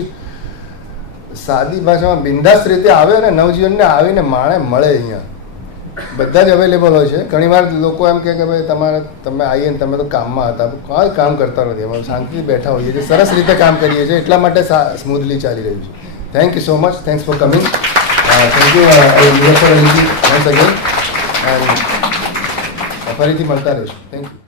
સાદી ભાષામાં બિંદાસ રીતે આવે અને નવજીવનને આવીને માણે મળે। અહીંયા બધા જ અવેલેબલ હોય છે। ઘણીવાર લોકો એમ કહે કે ભાઈ તમે આવીએ ને તમે તો કામમાં હતા, કોઈ કામ કરતા નથી, અમે શાંતિથી બેઠા હોઈએ છીએ, સરસ રીતે કામ કરીએ છીએ, એટલા માટે સ્મૂથલી ચાલી રહ્યું છે। Thank you so much, thanks for coming, thank you Muzaffar Ali ji once again, and ફરીથી મળતા રહીશું। Thank you.